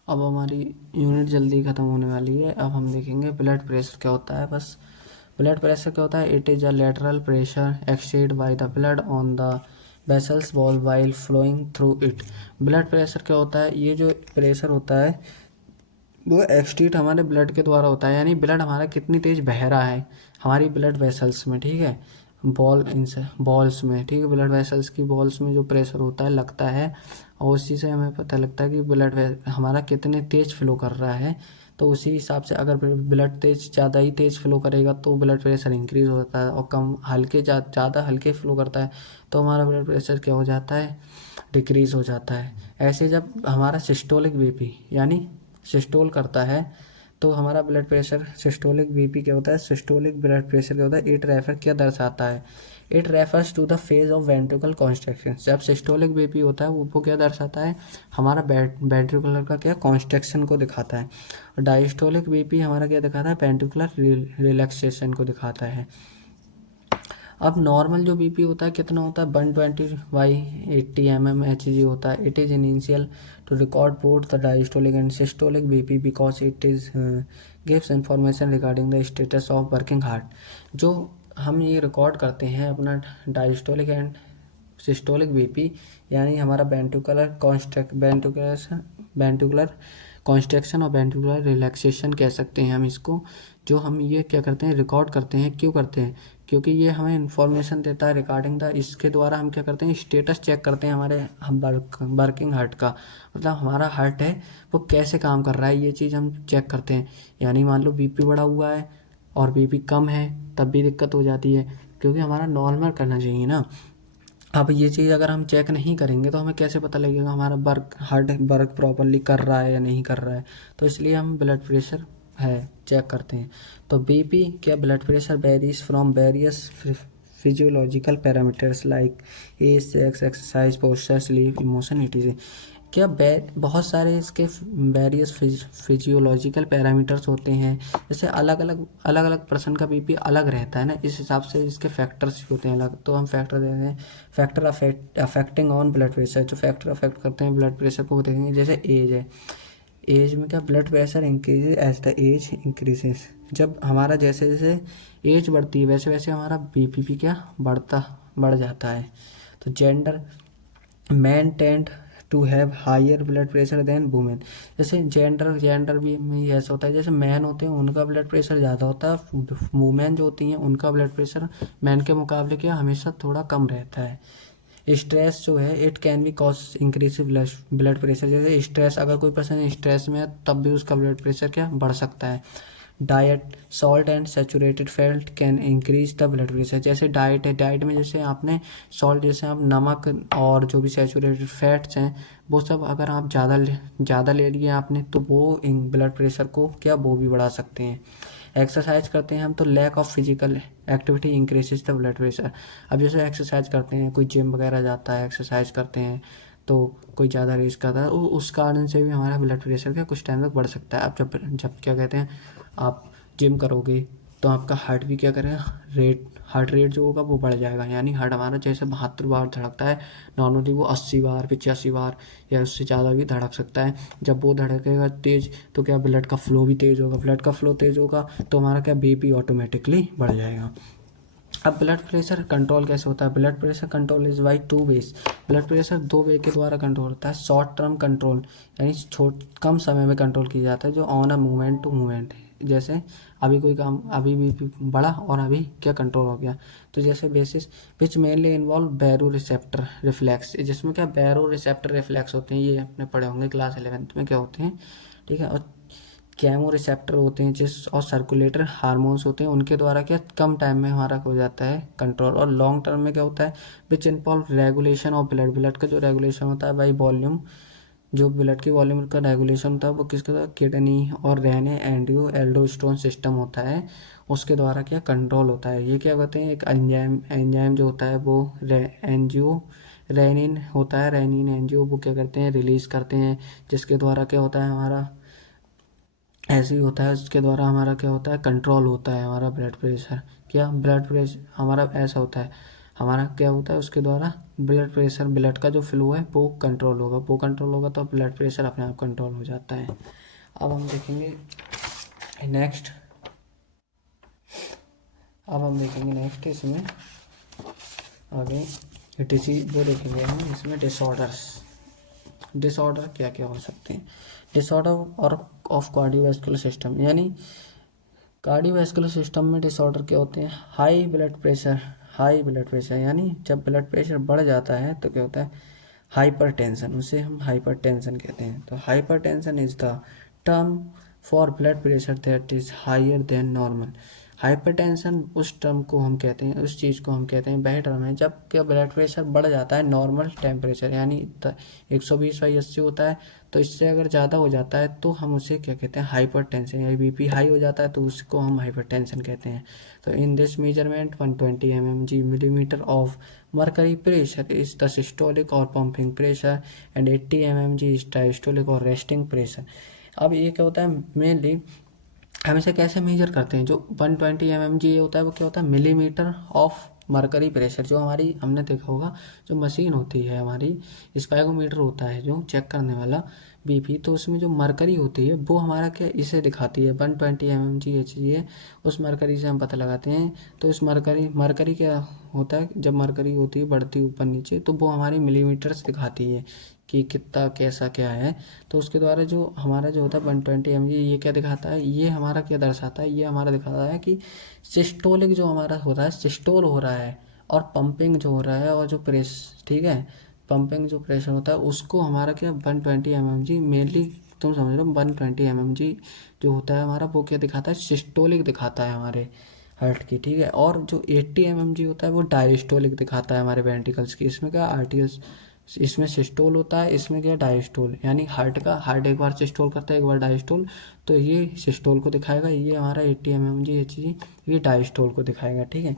अब हमारी यूनिट जल्दी ख़त्म होने वाली है। अब हम देखेंगे ब्लड प्रेशर क्या होता है। बस ब्लड प्रेशर क्या होता है, it is a lateral pressure exerted by the blood on the vessels wall while flowing through it. Blood pressure क्या होता है, ये जो प्रेशर होता है वो एक्सर्टेड हमारे ब्लड के द्वारा होता है, यानी ब्लड हमारा कितनी तेज़ बह रहा है हमारी ब्लड वेसल्स में। ठीक है, बॉल्स में। ठीक है, ब्लड वेसल्स की बॉल्स में जो प्रेशर होता है लगता है, और उसी से हमें पता लगता है कि ब्लड हमारा कितने तेज़ फ्लो कर रहा है। तो उसी हिसाब से अगर ब्लड ज़्यादा ही तेज़ फ्लो करेगा तो ब्लड प्रेशर इंक्रीज़ होता है, और कम हल्के ज़्यादा हल्के फ्लो करता है तो हमारा ब्लड प्रेशर क्या हो जाता है, डिक्रीज़ हो जाता है। ऐसे जब हमारा सिस्टोलिक बीपी यानी सिस्टोल करता है तो हमारा ब्लड प्रेशर, सिस्टोलिक बीपी क्या होता है, सिस्टोलिक ब्लड प्रेशर क्या होता है, इट रेफर क्या दर्शाता है, it refers to the phase of ventricle construction. जब सिस्टोलिक बीपी होता है वो क्या दर्शाता है, हमारा वेंट्रिकुलर का क्या कॉन्स्ट्रक्शन को दिखाता है। और डायस्टोलिक बीपी हमारा क्या दिखाता है, वेंट्रिकुलर रिलैक्सेशन को दिखाता है। अब नॉर्मल जो बीपी होता है कितना होता है, 120/80 mmHg होता है। It is initial to record both the diastolic and systolic BP because it is gives information regarding the status of working heart. जो हम ये रिकॉर्ड करते हैं अपना डायस्टोलिक एंड सिस्टोलिक बीपी, यानी हमारा वेंट्रिकुलर कॉन्स्ट्रक्शन और वेंट्रिकुलर रिलैक्सेशन कह सकते हैं हम इसको। जो हम ये क्या करते हैं, रिकॉर्ड करते हैं, क्यों करते हैं, क्योंकि ये हमें इन्फॉर्मेशन देता है रिगार्डिंग द, इसके द्वारा हम क्या करते हैं, स्टेटस चेक करते हैं हमारे वर्किंग हार्ट का, मतलब हमारा हार्ट है वो कैसे काम कर रहा है, ये चीज़ हम चेक करते हैं। यानी मान लो बीपी बढ़ा हुआ है और बीपी कम है तब भी दिक्कत हो जाती है, क्योंकि हमारा नॉर्मल करना चाहिए ना। अब ये चीज़ अगर हम चेक नहीं करेंगे तो हमें कैसे पता लगेगा हमारा हार्ट वर्क प्रॉपरली कर रहा है या नहीं कर रहा है। तो इसलिए हम ब्लड प्रेशर है चेक करते हैं। तो बीपी क्या, blood pressure varies from various physiological parameters like age, sex, exercise, posture, sleep, emotion, etc. क्या बहुत सारे इसके वेरियस फिजियोलॉजिकल पैरामीटर्स होते हैं, जैसे अलग अलग पर्सन का बीपी अलग रहता है ना, इस हिसाब से इसके फैक्टर्स होते हैं अलग। तो हम फैक्टर देते हैं, factor affecting on blood pressure, जो फैक्टर अफेक्ट करते हैं ब्लड प्रेशर को देखेंगे। जैसे एज है, एज में क्या blood pressure increases as the age increases, जब हमारा जैसे जैसे एज बढ़ती है वैसे वैसे हमारा बीपी भी क्या बढ़ जाता है। तो gender, man tend to have higher blood pressure than women. जैसे जेंडर भी में ऐसा होता है, जैसे मैन होते हैं उनका ब्लड प्रेशर ज़्यादा होता है, वुमेन जो होती हैं उनका ब्लड प्रेशर मैन के मुकाबले क्या हमेशा थोड़ा कम रहता है। स्ट्रेस जो है it can be cause increase blood pressure. जैसे स्ट्रेस, अगर कोई पर्सन स्ट्रेस में है तब भी उसका ब्लड प्रेशर क्या बढ़ सकता है। Diet, salt and saturated fat can increase the blood pressure. जैसे डाइट है, डाइट में जैसे आपने सॉल्ट, जैसे आप नमक और जो भी सेचूरेटेड फैट्स हैं वो सब अगर आप ज़्यादा ले लिए आपने तो वो ब्लड प्रेशर को क्या वो भी बढ़ा सकते हैं। एक्सरसाइज करते हैं हम तो lack of physical activity increases the blood pressure. अब जैसे एक्सरसाइज करते हैं, कोई जिम वगैरह जाता है, एक्सरसाइज करते हैं तो कोई ज़्यादा रेस करता है, उस कारण से भी हमारा ब्लड प्रेशर क्या कुछ टाइम तक बढ़ सकता है। अब जब जब क्या कहते हैं आप जिम करोगे तो आपका हार्ट भी क्या करेगा, हार्ट रेट जो होगा वो बढ़ जाएगा। यानी हार्ट हमारा जैसे 72 बार धड़कता है नॉर्मली, वो 80 बार 85 बार या उससे ज़्यादा भी धड़क सकता है। जब वो धड़केगा तेज़ तो क्या ब्लड का फ्लो भी तेज़ होगा, ब्लड का फ्लो तेज़ होगा तो हमारा क्या बीपी ऑटोमेटिकली बढ़ जाएगा। अब ब्लड प्रेशर कंट्रोल कैसे होता है? Blood pressure control is by two ways. Blood pressure दो वे के द्वारा कंट्रोल होता है। शॉर्ट टर्म कंट्रोल यानी कम समय में कंट्रोल किया जाता है, जो on a movement to movement. जैसे अभी कोई काम अभी भी बढ़ा और अभी क्या कंट्रोल हो गया, तो जैसे basis which mainly involve baroreceptor reflex, जिसमें क्या बैरो रिसेप्टर रिफ्लेक्स होते हैं, ये अपने पढ़े होंगे क्लास 11th में क्या होते हैं, ठीक है। और केमो रिसेप्टर होते हैं जिस और सर्कुलेटर हार्मोन्स होते हैं, उनके द्वारा क्या कम टाइम में हमारा हो जाता है कंट्रोल। और लॉन्ग टर्म में क्या होता है, which involve regulation of blood का जो रेगुलेशन होता है बाई वॉल्यूम, जो ब्लड की वॉल्यूम का रेगुलेशन होता है वो किसका, किडनी और रेने एंड्रियो एल्डोस्टोन सिस्टम होता है, उसके द्वारा क्या कंट्रोल होता है। ये क्या कहते हैं, एक एंजाइम जो होता है वो एंजियो रेनिन होता है, रेनिन एंजियो वो क्या करते हैं रिलीज करते हैं, जिसके द्वारा क्या होता है हमारा ऐसे ही होता है, उसके द्वारा हमारा क्या होता है कंट्रोल होता है हमारा ब्लड प्रेशर। क्या ब्लड प्रेशर हमारा ऐसा होता है, हमारा क्या होता है उसके द्वारा ब्लड प्रेशर, ब्लड का जो फ्लो है वो कंट्रोल होगा तो ब्लड प्रेशर अपने आप कंट्रोल हो जाता है। अब हम देखेंगे नेक्स्ट इसमें आगे डिसीज वो देखेंगे हम इसमें डिसऑर्डर क्या क्या हो सकते हैं। डिसऑर्डर और ऑफ कार्डियोवैस्कुलर सिस्टम, यानी कार्डियोवैस्कुलर सिस्टम में डिसऑर्डर क्या होते हैं, हाई ब्लड प्रेशर यानी जब ब्लड प्रेशर बढ़ जाता है तो क्या होता है हाइपरटेंशन, उसे हम हाइपरटेंशन कहते हैं। तो hypertension is the term for blood pressure that is higher than normal. Hypertension उस टर्म को हम कहते हैं, उस चीज़ को हम कहते हैं, वह टर्म है जब क्या ब्लड प्रेशर बढ़ जाता है नॉर्मल टेम्परेचर, यानी 120/80 होता है, तो इससे अगर ज़्यादा हो जाता है तो हम उसे क्या कहते हैं हाइपरटेंशन, या बीपी हाई हो जाता है तो उसको हम हाइपरटेंशन कहते हैं। तो in this measurement 120 mmg millimeter of mercury pressure is the systolic or pumping pressure and 80 mmg is diastolic or resting pressure। अब ये क्या होता है मेनली हम इसे कैसे मेजर करते हैं, जो 120 mmg होता है वो क्या होता है मिलीमीटर ऑफ मरकरी प्रेशर। जो हमारी हमने देखा होगा जो मशीन होती है हमारी स्पाइगोमीटर होता है जो चेक करने वाला बीपी, तो उसमें जो मरकरी होती है वो हमारा क्या इसे दिखाती है 120 mmg Hg, उस मरकरी से हम पता लगाते हैं। तो इस मरकरी क्या होता है, जब मरकरी होती है बढ़ती ऊपर नीचे तो वो हमारी मिलीमीटर्स दिखाती है कि कितना कैसा क्या है। तो उसके द्वारा जो हमारा जो होता है 120 mmg ये क्या दिखाता है, ये हमारा क्या दर्शाता है, ये हमारा दिखाता है कि सिस्टोलिक जो हमारा हो रहा है सिस्टोल हो रहा है, और पंपिंग जो हो रहा है और जो प्रेस, ठीक है, पंपिंग जो प्रेशर होता है उसको हमारा क्या 120 mmg मेनली तुम समझ लो 120 mmg जो होता है हमारा वो क्या दिखाता है सिस्टोलिक दिखाता है हमारे हार्ट की, ठीक है। और जो 80 mmg होता है वो डायस्टोलिक दिखाता है हमारे वेंट्रिकल्स की। इसमें क्या आर्टिकल्स, इसमें सिस्टोल होता है, इसमें क्या डायस्टोल, यानी हार्ट एक बार सिस्टोल करता है एक बार डायस्टोल, तो ये सिस्टोल को दिखाएगा, ये हमारा 80 mmg Hg ये डायस्टोल को दिखाएगा, ठीक है।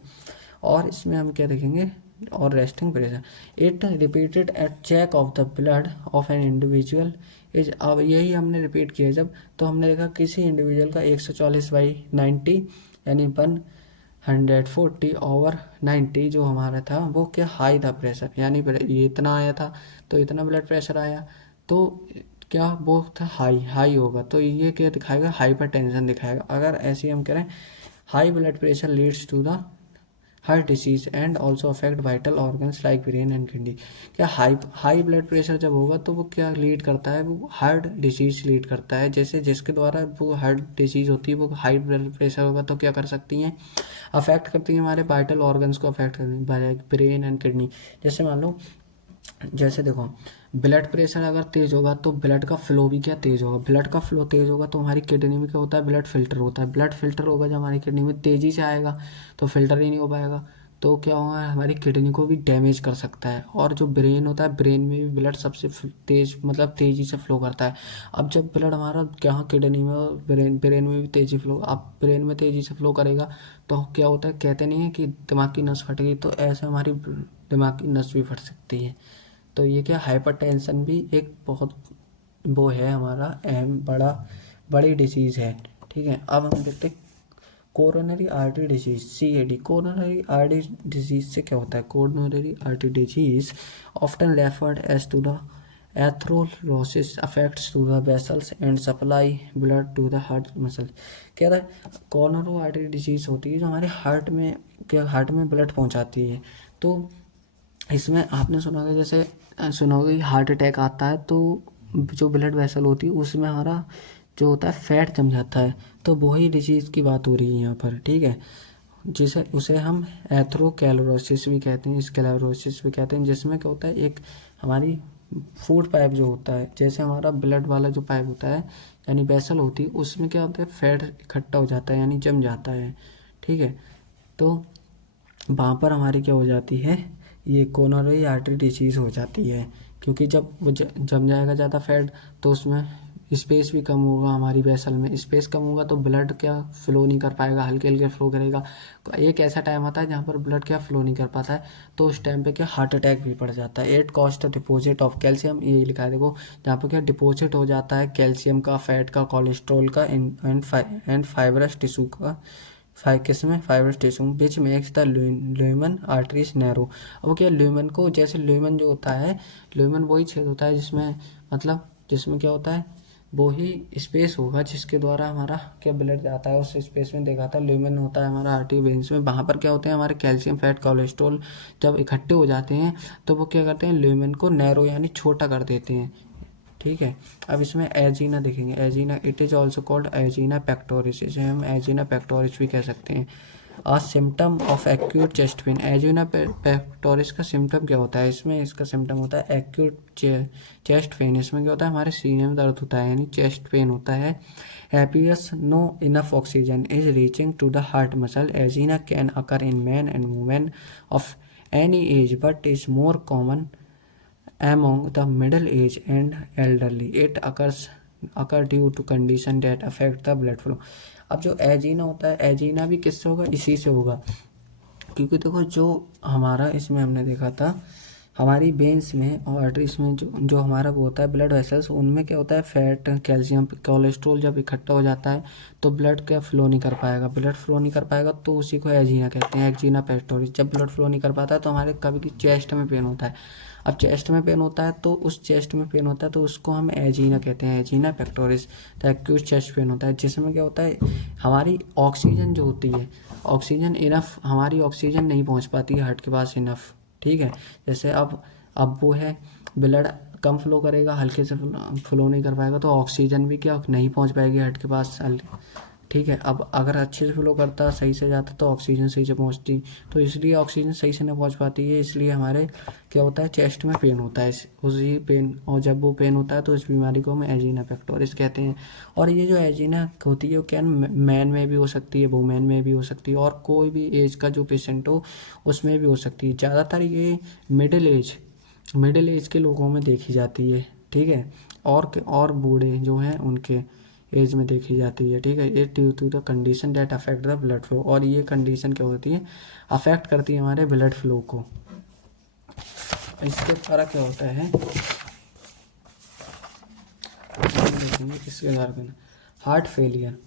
और इसमें हम क्या देखेंगे, और resting pressure it repeated at check of the blood of an individual is. अब यही हमने रिपीट किया जब, तो हमने देखा किसी इंडिविजुअल का 140/90 यानी 140/90 जो हमारा था वो क्या हाई था प्रेशर, यानी ये इतना आया था तो इतना ब्लड प्रेशर आया, तो क्या वो था हाई हाई होगा, तो ये क्या दिखाएगा, हाइपरटेंशन दिखाएगा। अगर ऐसे हम करें high blood pressure leads to the heart disease and also affect vital organs like brain and kidney. क्या हाई हाई ब्लड प्रेशर जब होगा तो वो क्या लीड करता है, वो हार्ट डिसीज लीड करता है। जैसे जिसके द्वारा वो हार्ट डिसीज होती है वो हाई ब्लड प्रेशर होगा तो क्या कर सकती हैं, अफेक्ट करती हैं हमारे वाइटल ऑर्गन्स को, अफेक्ट करती हैं ब्रेन एंड किडनी। जैसे मान लो, जैसे देखो ब्लड प्रेशर अगर तेज होगा तो ब्लड का फ्लो भी क्या तेज होगा, ब्लड का फ्लो तेज होगा तो हमारी किडनी में क्या होता है, ब्लड फिल्टर होता है, ब्लड फिल्टर होगा जब हमारी किडनी में तेजी से आएगा तो फिल्टर ही नहीं हो पाएगा, तो क्या होगा, हमारी किडनी को भी डैमेज कर सकता है। और जो ब्रेन होता है, ब्रेन में भी ब्लड सबसे तेज मतलब तेजी से फ्लो करता है। अब जब ब्लड हमारा यहाँ किडनी में और ब्रेन ब्रेन में भी तेजी फ्लो, अब ब्रेन में तेजी से फ्लो करेगा तो क्या होता है, कहते नहीं है कि दिमाग की नस फट गई, तो ऐसे हमारी दिमाग की नस भी फट सकती है। तो ये क्या, हाइपरटेंशन भी एक बहुत वो है हमारा अहम बड़ी डिसीज़ है। ठीक है, अब हम देखते हैं coronary artery disease, CAD। Coronary artery disease से क्या होता है, coronary artery disease often referred as to the atherosclerosis affects to the vessels and supply blood to the heart muscle. क्या है, कोरोनरी आर्टरी डिजीज होती है जो हमारे हार्ट में क्या, हार्ट में ब्लड पहुंचाती है। तो इसमें आपने सुना होगा, जैसे सुना होगा कि हार्ट अटैक आता है तो जो ब्लड वेसल होती है उसमें हमारा जो होता है फैट जम जाता है, तो वही डिजीज़ की बात हो रही है यहाँ पर। ठीक है, जिसे उसे हम एथरोस्क्लेरोसिस भी कहते हैं, स्क्लेरोसिस भी कहते हैं, जिसमें क्या होता है, एक हमारी फूड पाइप जो होता है, जैसे हमारा ब्लड वाला जो पाइप होता है यानी वेसल होती है, उसमें क्या होता है, फैट इकट्ठा हो जाता है यानी जम जाता है। ठीक है, तो वहाँ पर हमारी क्या हो जाती है, ये कोरोनरी आर्टरी डिसीज़ हो जाती है। क्योंकि जब वो जम जाएगा ज़्यादा फैट तो उसमें स्पेस भी कम होगा, हमारी वेसल में स्पेस कम होगा तो ब्लड क्या फ्लो नहीं कर पाएगा, हल्के हल्के फ्लो करेगा। एक ऐसा टाइम आता है जहाँ पर ब्लड क्या फ्लो नहीं कर पाता है, तो उस टाइम पे क्या हार्ट अटैक भी पड़ जाता है। At cost deposit of calcium, ये लिखा है देखो, जहाँ पर क्या डिपोजिट हो जाता है कैल्शियम का, फैट का, कोलेस्ट्रॉल का एंड फाइब्रस टिश्यू का, किस में, fibrous tissue, which makes the lumen arteries narrow. अब वो क्या, ल्यूमन को, जैसे ल्यूमन जो होता है, ल्यूमन वही छेद होता है जिसमें मतलब जिसमें क्या होता है, वो ही स्पेस होगा जिसके द्वारा हमारा क्या ब्लड जाता है, उस स्पेस में देखा था ल्यूमन होता है हमारा आर्टरी वेन्स में। वहाँ पर क्या होते हैं, हमारे कैल्शियम, फैट, कोलेस्ट्रॉल जब इकट्ठे हो जाते हैं तो वो क्या करते हैं, ल्यूमन को नैरो यानी छोटा कर देते हैं। ठीक है, अब इसमें एजीना देखेंगे, angina it is also called angina pectoris, इसे हम एजीना पेक्टोरिस भी कह सकते हैं। A symptom of acute chest pain, angina pectoris का सिम्टम क्या होता है, इसमें इसका सिम्टम होता है एक्यूट चेस्ट पेन। इसमें क्या होता है, हमारे सीने में दर्द होता है यानी चेस्ट पेन होता है। Happens no enough oxygen is reaching to the heart muscle, angina can occur in man and women of any age but is more common among the middle age and elderly. It occur due to condition that affect the blood flow. अब जो एजीना होता है, एजीना भी किससे होगा, इसी से होगा। क्योंकि देखो जो हमारा इसमें हमने देखा था, हमारी वेन्स में और आर्टरीज में जो हमारा वो होता है ब्लड वेसल्स, उनमें क्या होता है, फैट, कैल्शियम, कोलेस्ट्रॉल जब इकट्ठा हो जाता है तो ब्लड क्या फ्लो नहीं कर पाएगा, ब्लड फ्लो नहीं कर पाएगा तो उसी को एजीना कहते हैं, एजीना पेक्टोरिस। जब ब्लड फ्लो नहीं कर पाता है तो हमारे कभी चेस्ट में पेन होता है। अब चेस्ट में पेन होता है तो उस चेस्ट में पेन होता है तो उसको हम एजीना कहते हैं, एजीना पेक्टोरिस। तो एक्यूट चेस्ट पेन होता है जिसमें क्या होता है, हमारी ऑक्सीजन जो होती है, ऑक्सीजन इनफ, हमारी ऑक्सीजन नहीं पहुंच पाती है हार्ट के पास इनफ। ठीक है, जैसे अब वो है, ब्लड कम फ्लो करेगा, हल्के से फ्लो नहीं कर पाएगा तो ऑक्सीजन भी क्या नहीं पहुंच पाएगी हार्ट के पास। ठीक है, अब अगर अच्छे से फ्लो करता, सही से जाता तो ऑक्सीजन सही से पहुंचती, तो इसलिए ऑक्सीजन सही से नहीं पहुंच पाती है, इसलिए हमारे क्या होता है, चेस्ट में पेन होता है। उसी पेन, और जब वो पेन होता है तो इस बीमारी को हम एजीना पेक्टोरिस कहते हैं। और ये जो एजीना होती है वो क्या मैन में भी हो सकती है, वुमेन में भी हो सकती है, और कोई भी एज का जो पेशेंट हो उसमें भी हो सकती है। ज़्यादातर ये मिडिल एज के लोगों में देखी जाती है। ठीक है, और बूढ़े जो हैं उनके एज में देखी जाती है। ठीक है, ये due to the condition that affect the blood flow, और ये कंडीशन क्या होती है, अफेक्ट करती है हमारे ब्लड फ्लो को। इसके द्वारा क्या होता है, देखेंगे किसके द्वारा, हार्ट फेलियर।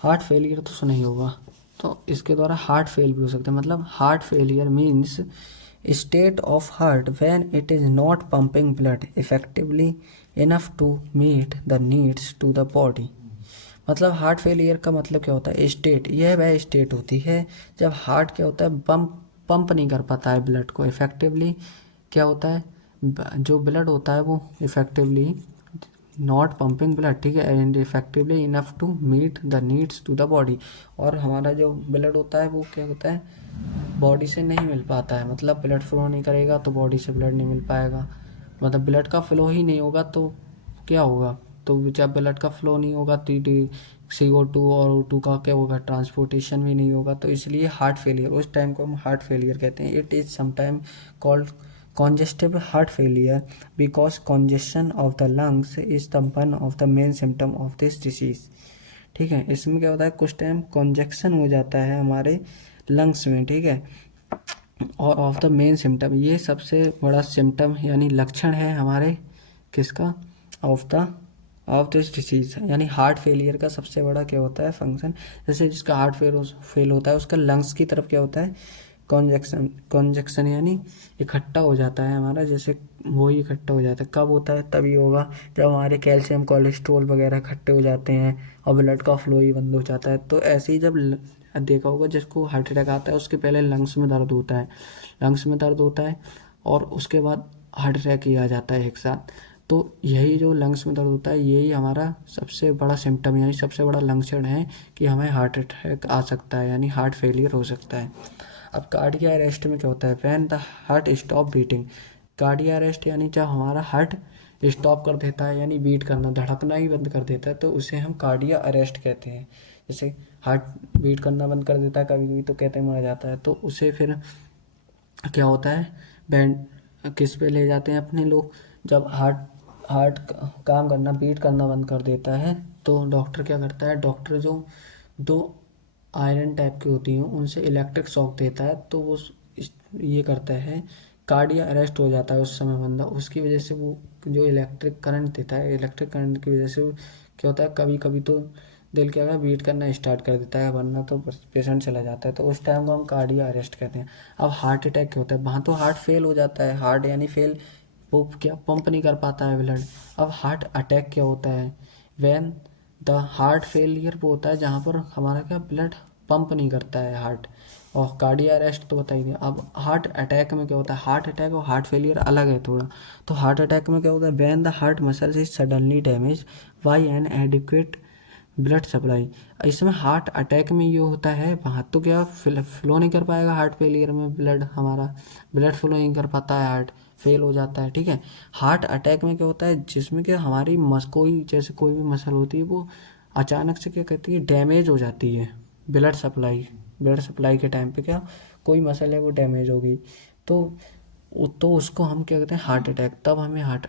हार्ट फेलियर तो सुना ही होगा, तो इसके द्वारा हार्ट फेल भी हो सकता है। मतलब heart failure means state of heart when it is not pumping blood effectively enough to meet the needs to the body। मतलब हार्ट फेलियर का मतलब क्या होता है, स्टेट, यह वह स्टेट होती है जब हार्ट क्या होता है, पंप नहीं कर पाता है ब्लड को इफेक्टिवली। क्या होता है, जो ब्लड होता है वो इफेक्टिवली नॉट पंपिंग ब्लड, ठीक है, and effectively enough to meet the needs to the body. और हमारा जो ब्लड होता है वो क्या होता है, बॉडी से नहीं मिल पाता है। मतलब ब्लड फ्लो नहीं करेगा तो बॉडी से ब्लड नहीं मिल पाएगा। मतलब ब्लड का फ्लो ही नहीं होगा तो क्या होगा, तो जब ब्लड का फ्लो नहीं होगा तो CO2 और O2 का क्या होगा, ट्रांसपोर्टेशन भी नहीं होगा। तो इसलिए हार्ट फेलियर, उस टाइम को हम हार्ट फेलियर कहते हैं। It is sometime called congestive heart failure because congestion of the lungs is the one of the main symptom of this disease। ठीक है, इसमें क्या होता है, कुछ टाइम कॉन्जेक्शन हो जाता है हमारे लंग्स में, ठीक है, और ऑफ द मेन सिम्टम, ये सबसे बड़ा सिम्टम यानी लक्षण है हमारे किसका, ऑफ दिस डिसीज, यानी हार्ट फेलियर का सबसे बड़ा क्या होता है फंक्शन। जैसे जिसका हार्ट फेल होता है उसका लंग्स की तरफ क्या होता है, कॉन्जेक्शन यानी इकट्ठा हो जाता है हमारा, जैसे वो ही इकट्ठा हो जाता है। कब होता है, तभी होगा जब हमारे कैल्शियम कोलेस्ट्रोल वगैरह इकट्ठे हो जाते हैं और ब्लड का फ्लो ही बंद हो जाता है। तो ऐसे ही जब देखा होगा जिसको हार्ट अटैक आता है उसके पहले लंग्स में दर्द होता है, लंग्स में दर्द होता है और उसके बाद हार्ट अटैक ही आ जाता है एक साथ। तो यही जो लंग्स में दर्द होता है यही हमारा सबसे बड़ा सिम्टम यानी सबसे बड़ा लक्षण है कि हमें हार्ट अटैक आ सकता है, यानी हार्ट फेलियर हो सकता है। अब कार्डिया अरेस्ट में क्या होता है, when the heart stop beating. Cardiac arrest यानी जब हमारा हार्ट स्टॉप कर देता है, यानी बीट करना, धड़कना ही बंद कर देता है, तो उसे हम कार्डिया अरेस्ट कहते हैं। जैसे हार्ट बीट करना बंद कर देता है कभी कभी तो कहते हैं मर जाता है, तो उसे फिर क्या होता है, बैंड किस पे ले जाते हैं अपने लोग, जब हार्ट हार्ट काम करना, बीट करना बंद कर देता है तो डॉक्टर क्या करता है, डॉक्टर जो दो आयरन टाइप की होती हैं उनसे इलेक्ट्रिक शॉक देता है, तो वो ये करता है, कार्डिया अरेस्ट हो जाता है उस समय बंदा। उसकी वजह से वो जो इलेक्ट्रिक करंट देता है, इलेक्ट्रिक करंट की वजह से क्या होता है, कभी कभी तो दिल क्या है बीट करना स्टार्ट कर देता है, वरना तो पेशेंट चला जाता है, तो उस टाइम को हम कार्डिया अरेस्ट कहते हैं। अब हार्ट अटैक क्या होता है, वहाँ तो हार्ट फेल हो जाता है, हार्ट यानी फेल, वो क्या पंप नहीं कर पाता है ब्लड। अब हार्ट अटैक क्या होता है, व्हेन द हार्ट फेलियर वो होता है जहाँ पर हमारा क्या ब्लड पंप नहीं करता है हार्ट। और कार्डिया अरेस्ट तो बताइए। अब हार्ट अटैक में क्या होता है, हार्ट अटैक और हार्ट फेलियर अलग है थोड़ा। तो हार्ट अटैक में क्या होता है, when the heart muscle is suddenly damage bye N adequate blood supply. इसमें हार्ट अटैक में ये होता है, वहाँ तो क्या फ्लो नहीं कर पाएगा, हार्ट फेलियर में ब्लड हमारा ब्लड फ्लो नहीं कर पाता है, हार्ट फेल हो जाता है, ठीक है। हार्ट अटैक में क्या होता है, जिसमें क्या हमारी कोई जैसे कोई भी मसल होती है वो अचानक से क्या कहती है डैमेज हो जाती है, ब्लड सप्लाई के टाइम पे क्या कोई मसल है वो डैमेज हो गई, तो उसको हम क्या कहते हैं हार्ट अटैक। तब हमें हार्ट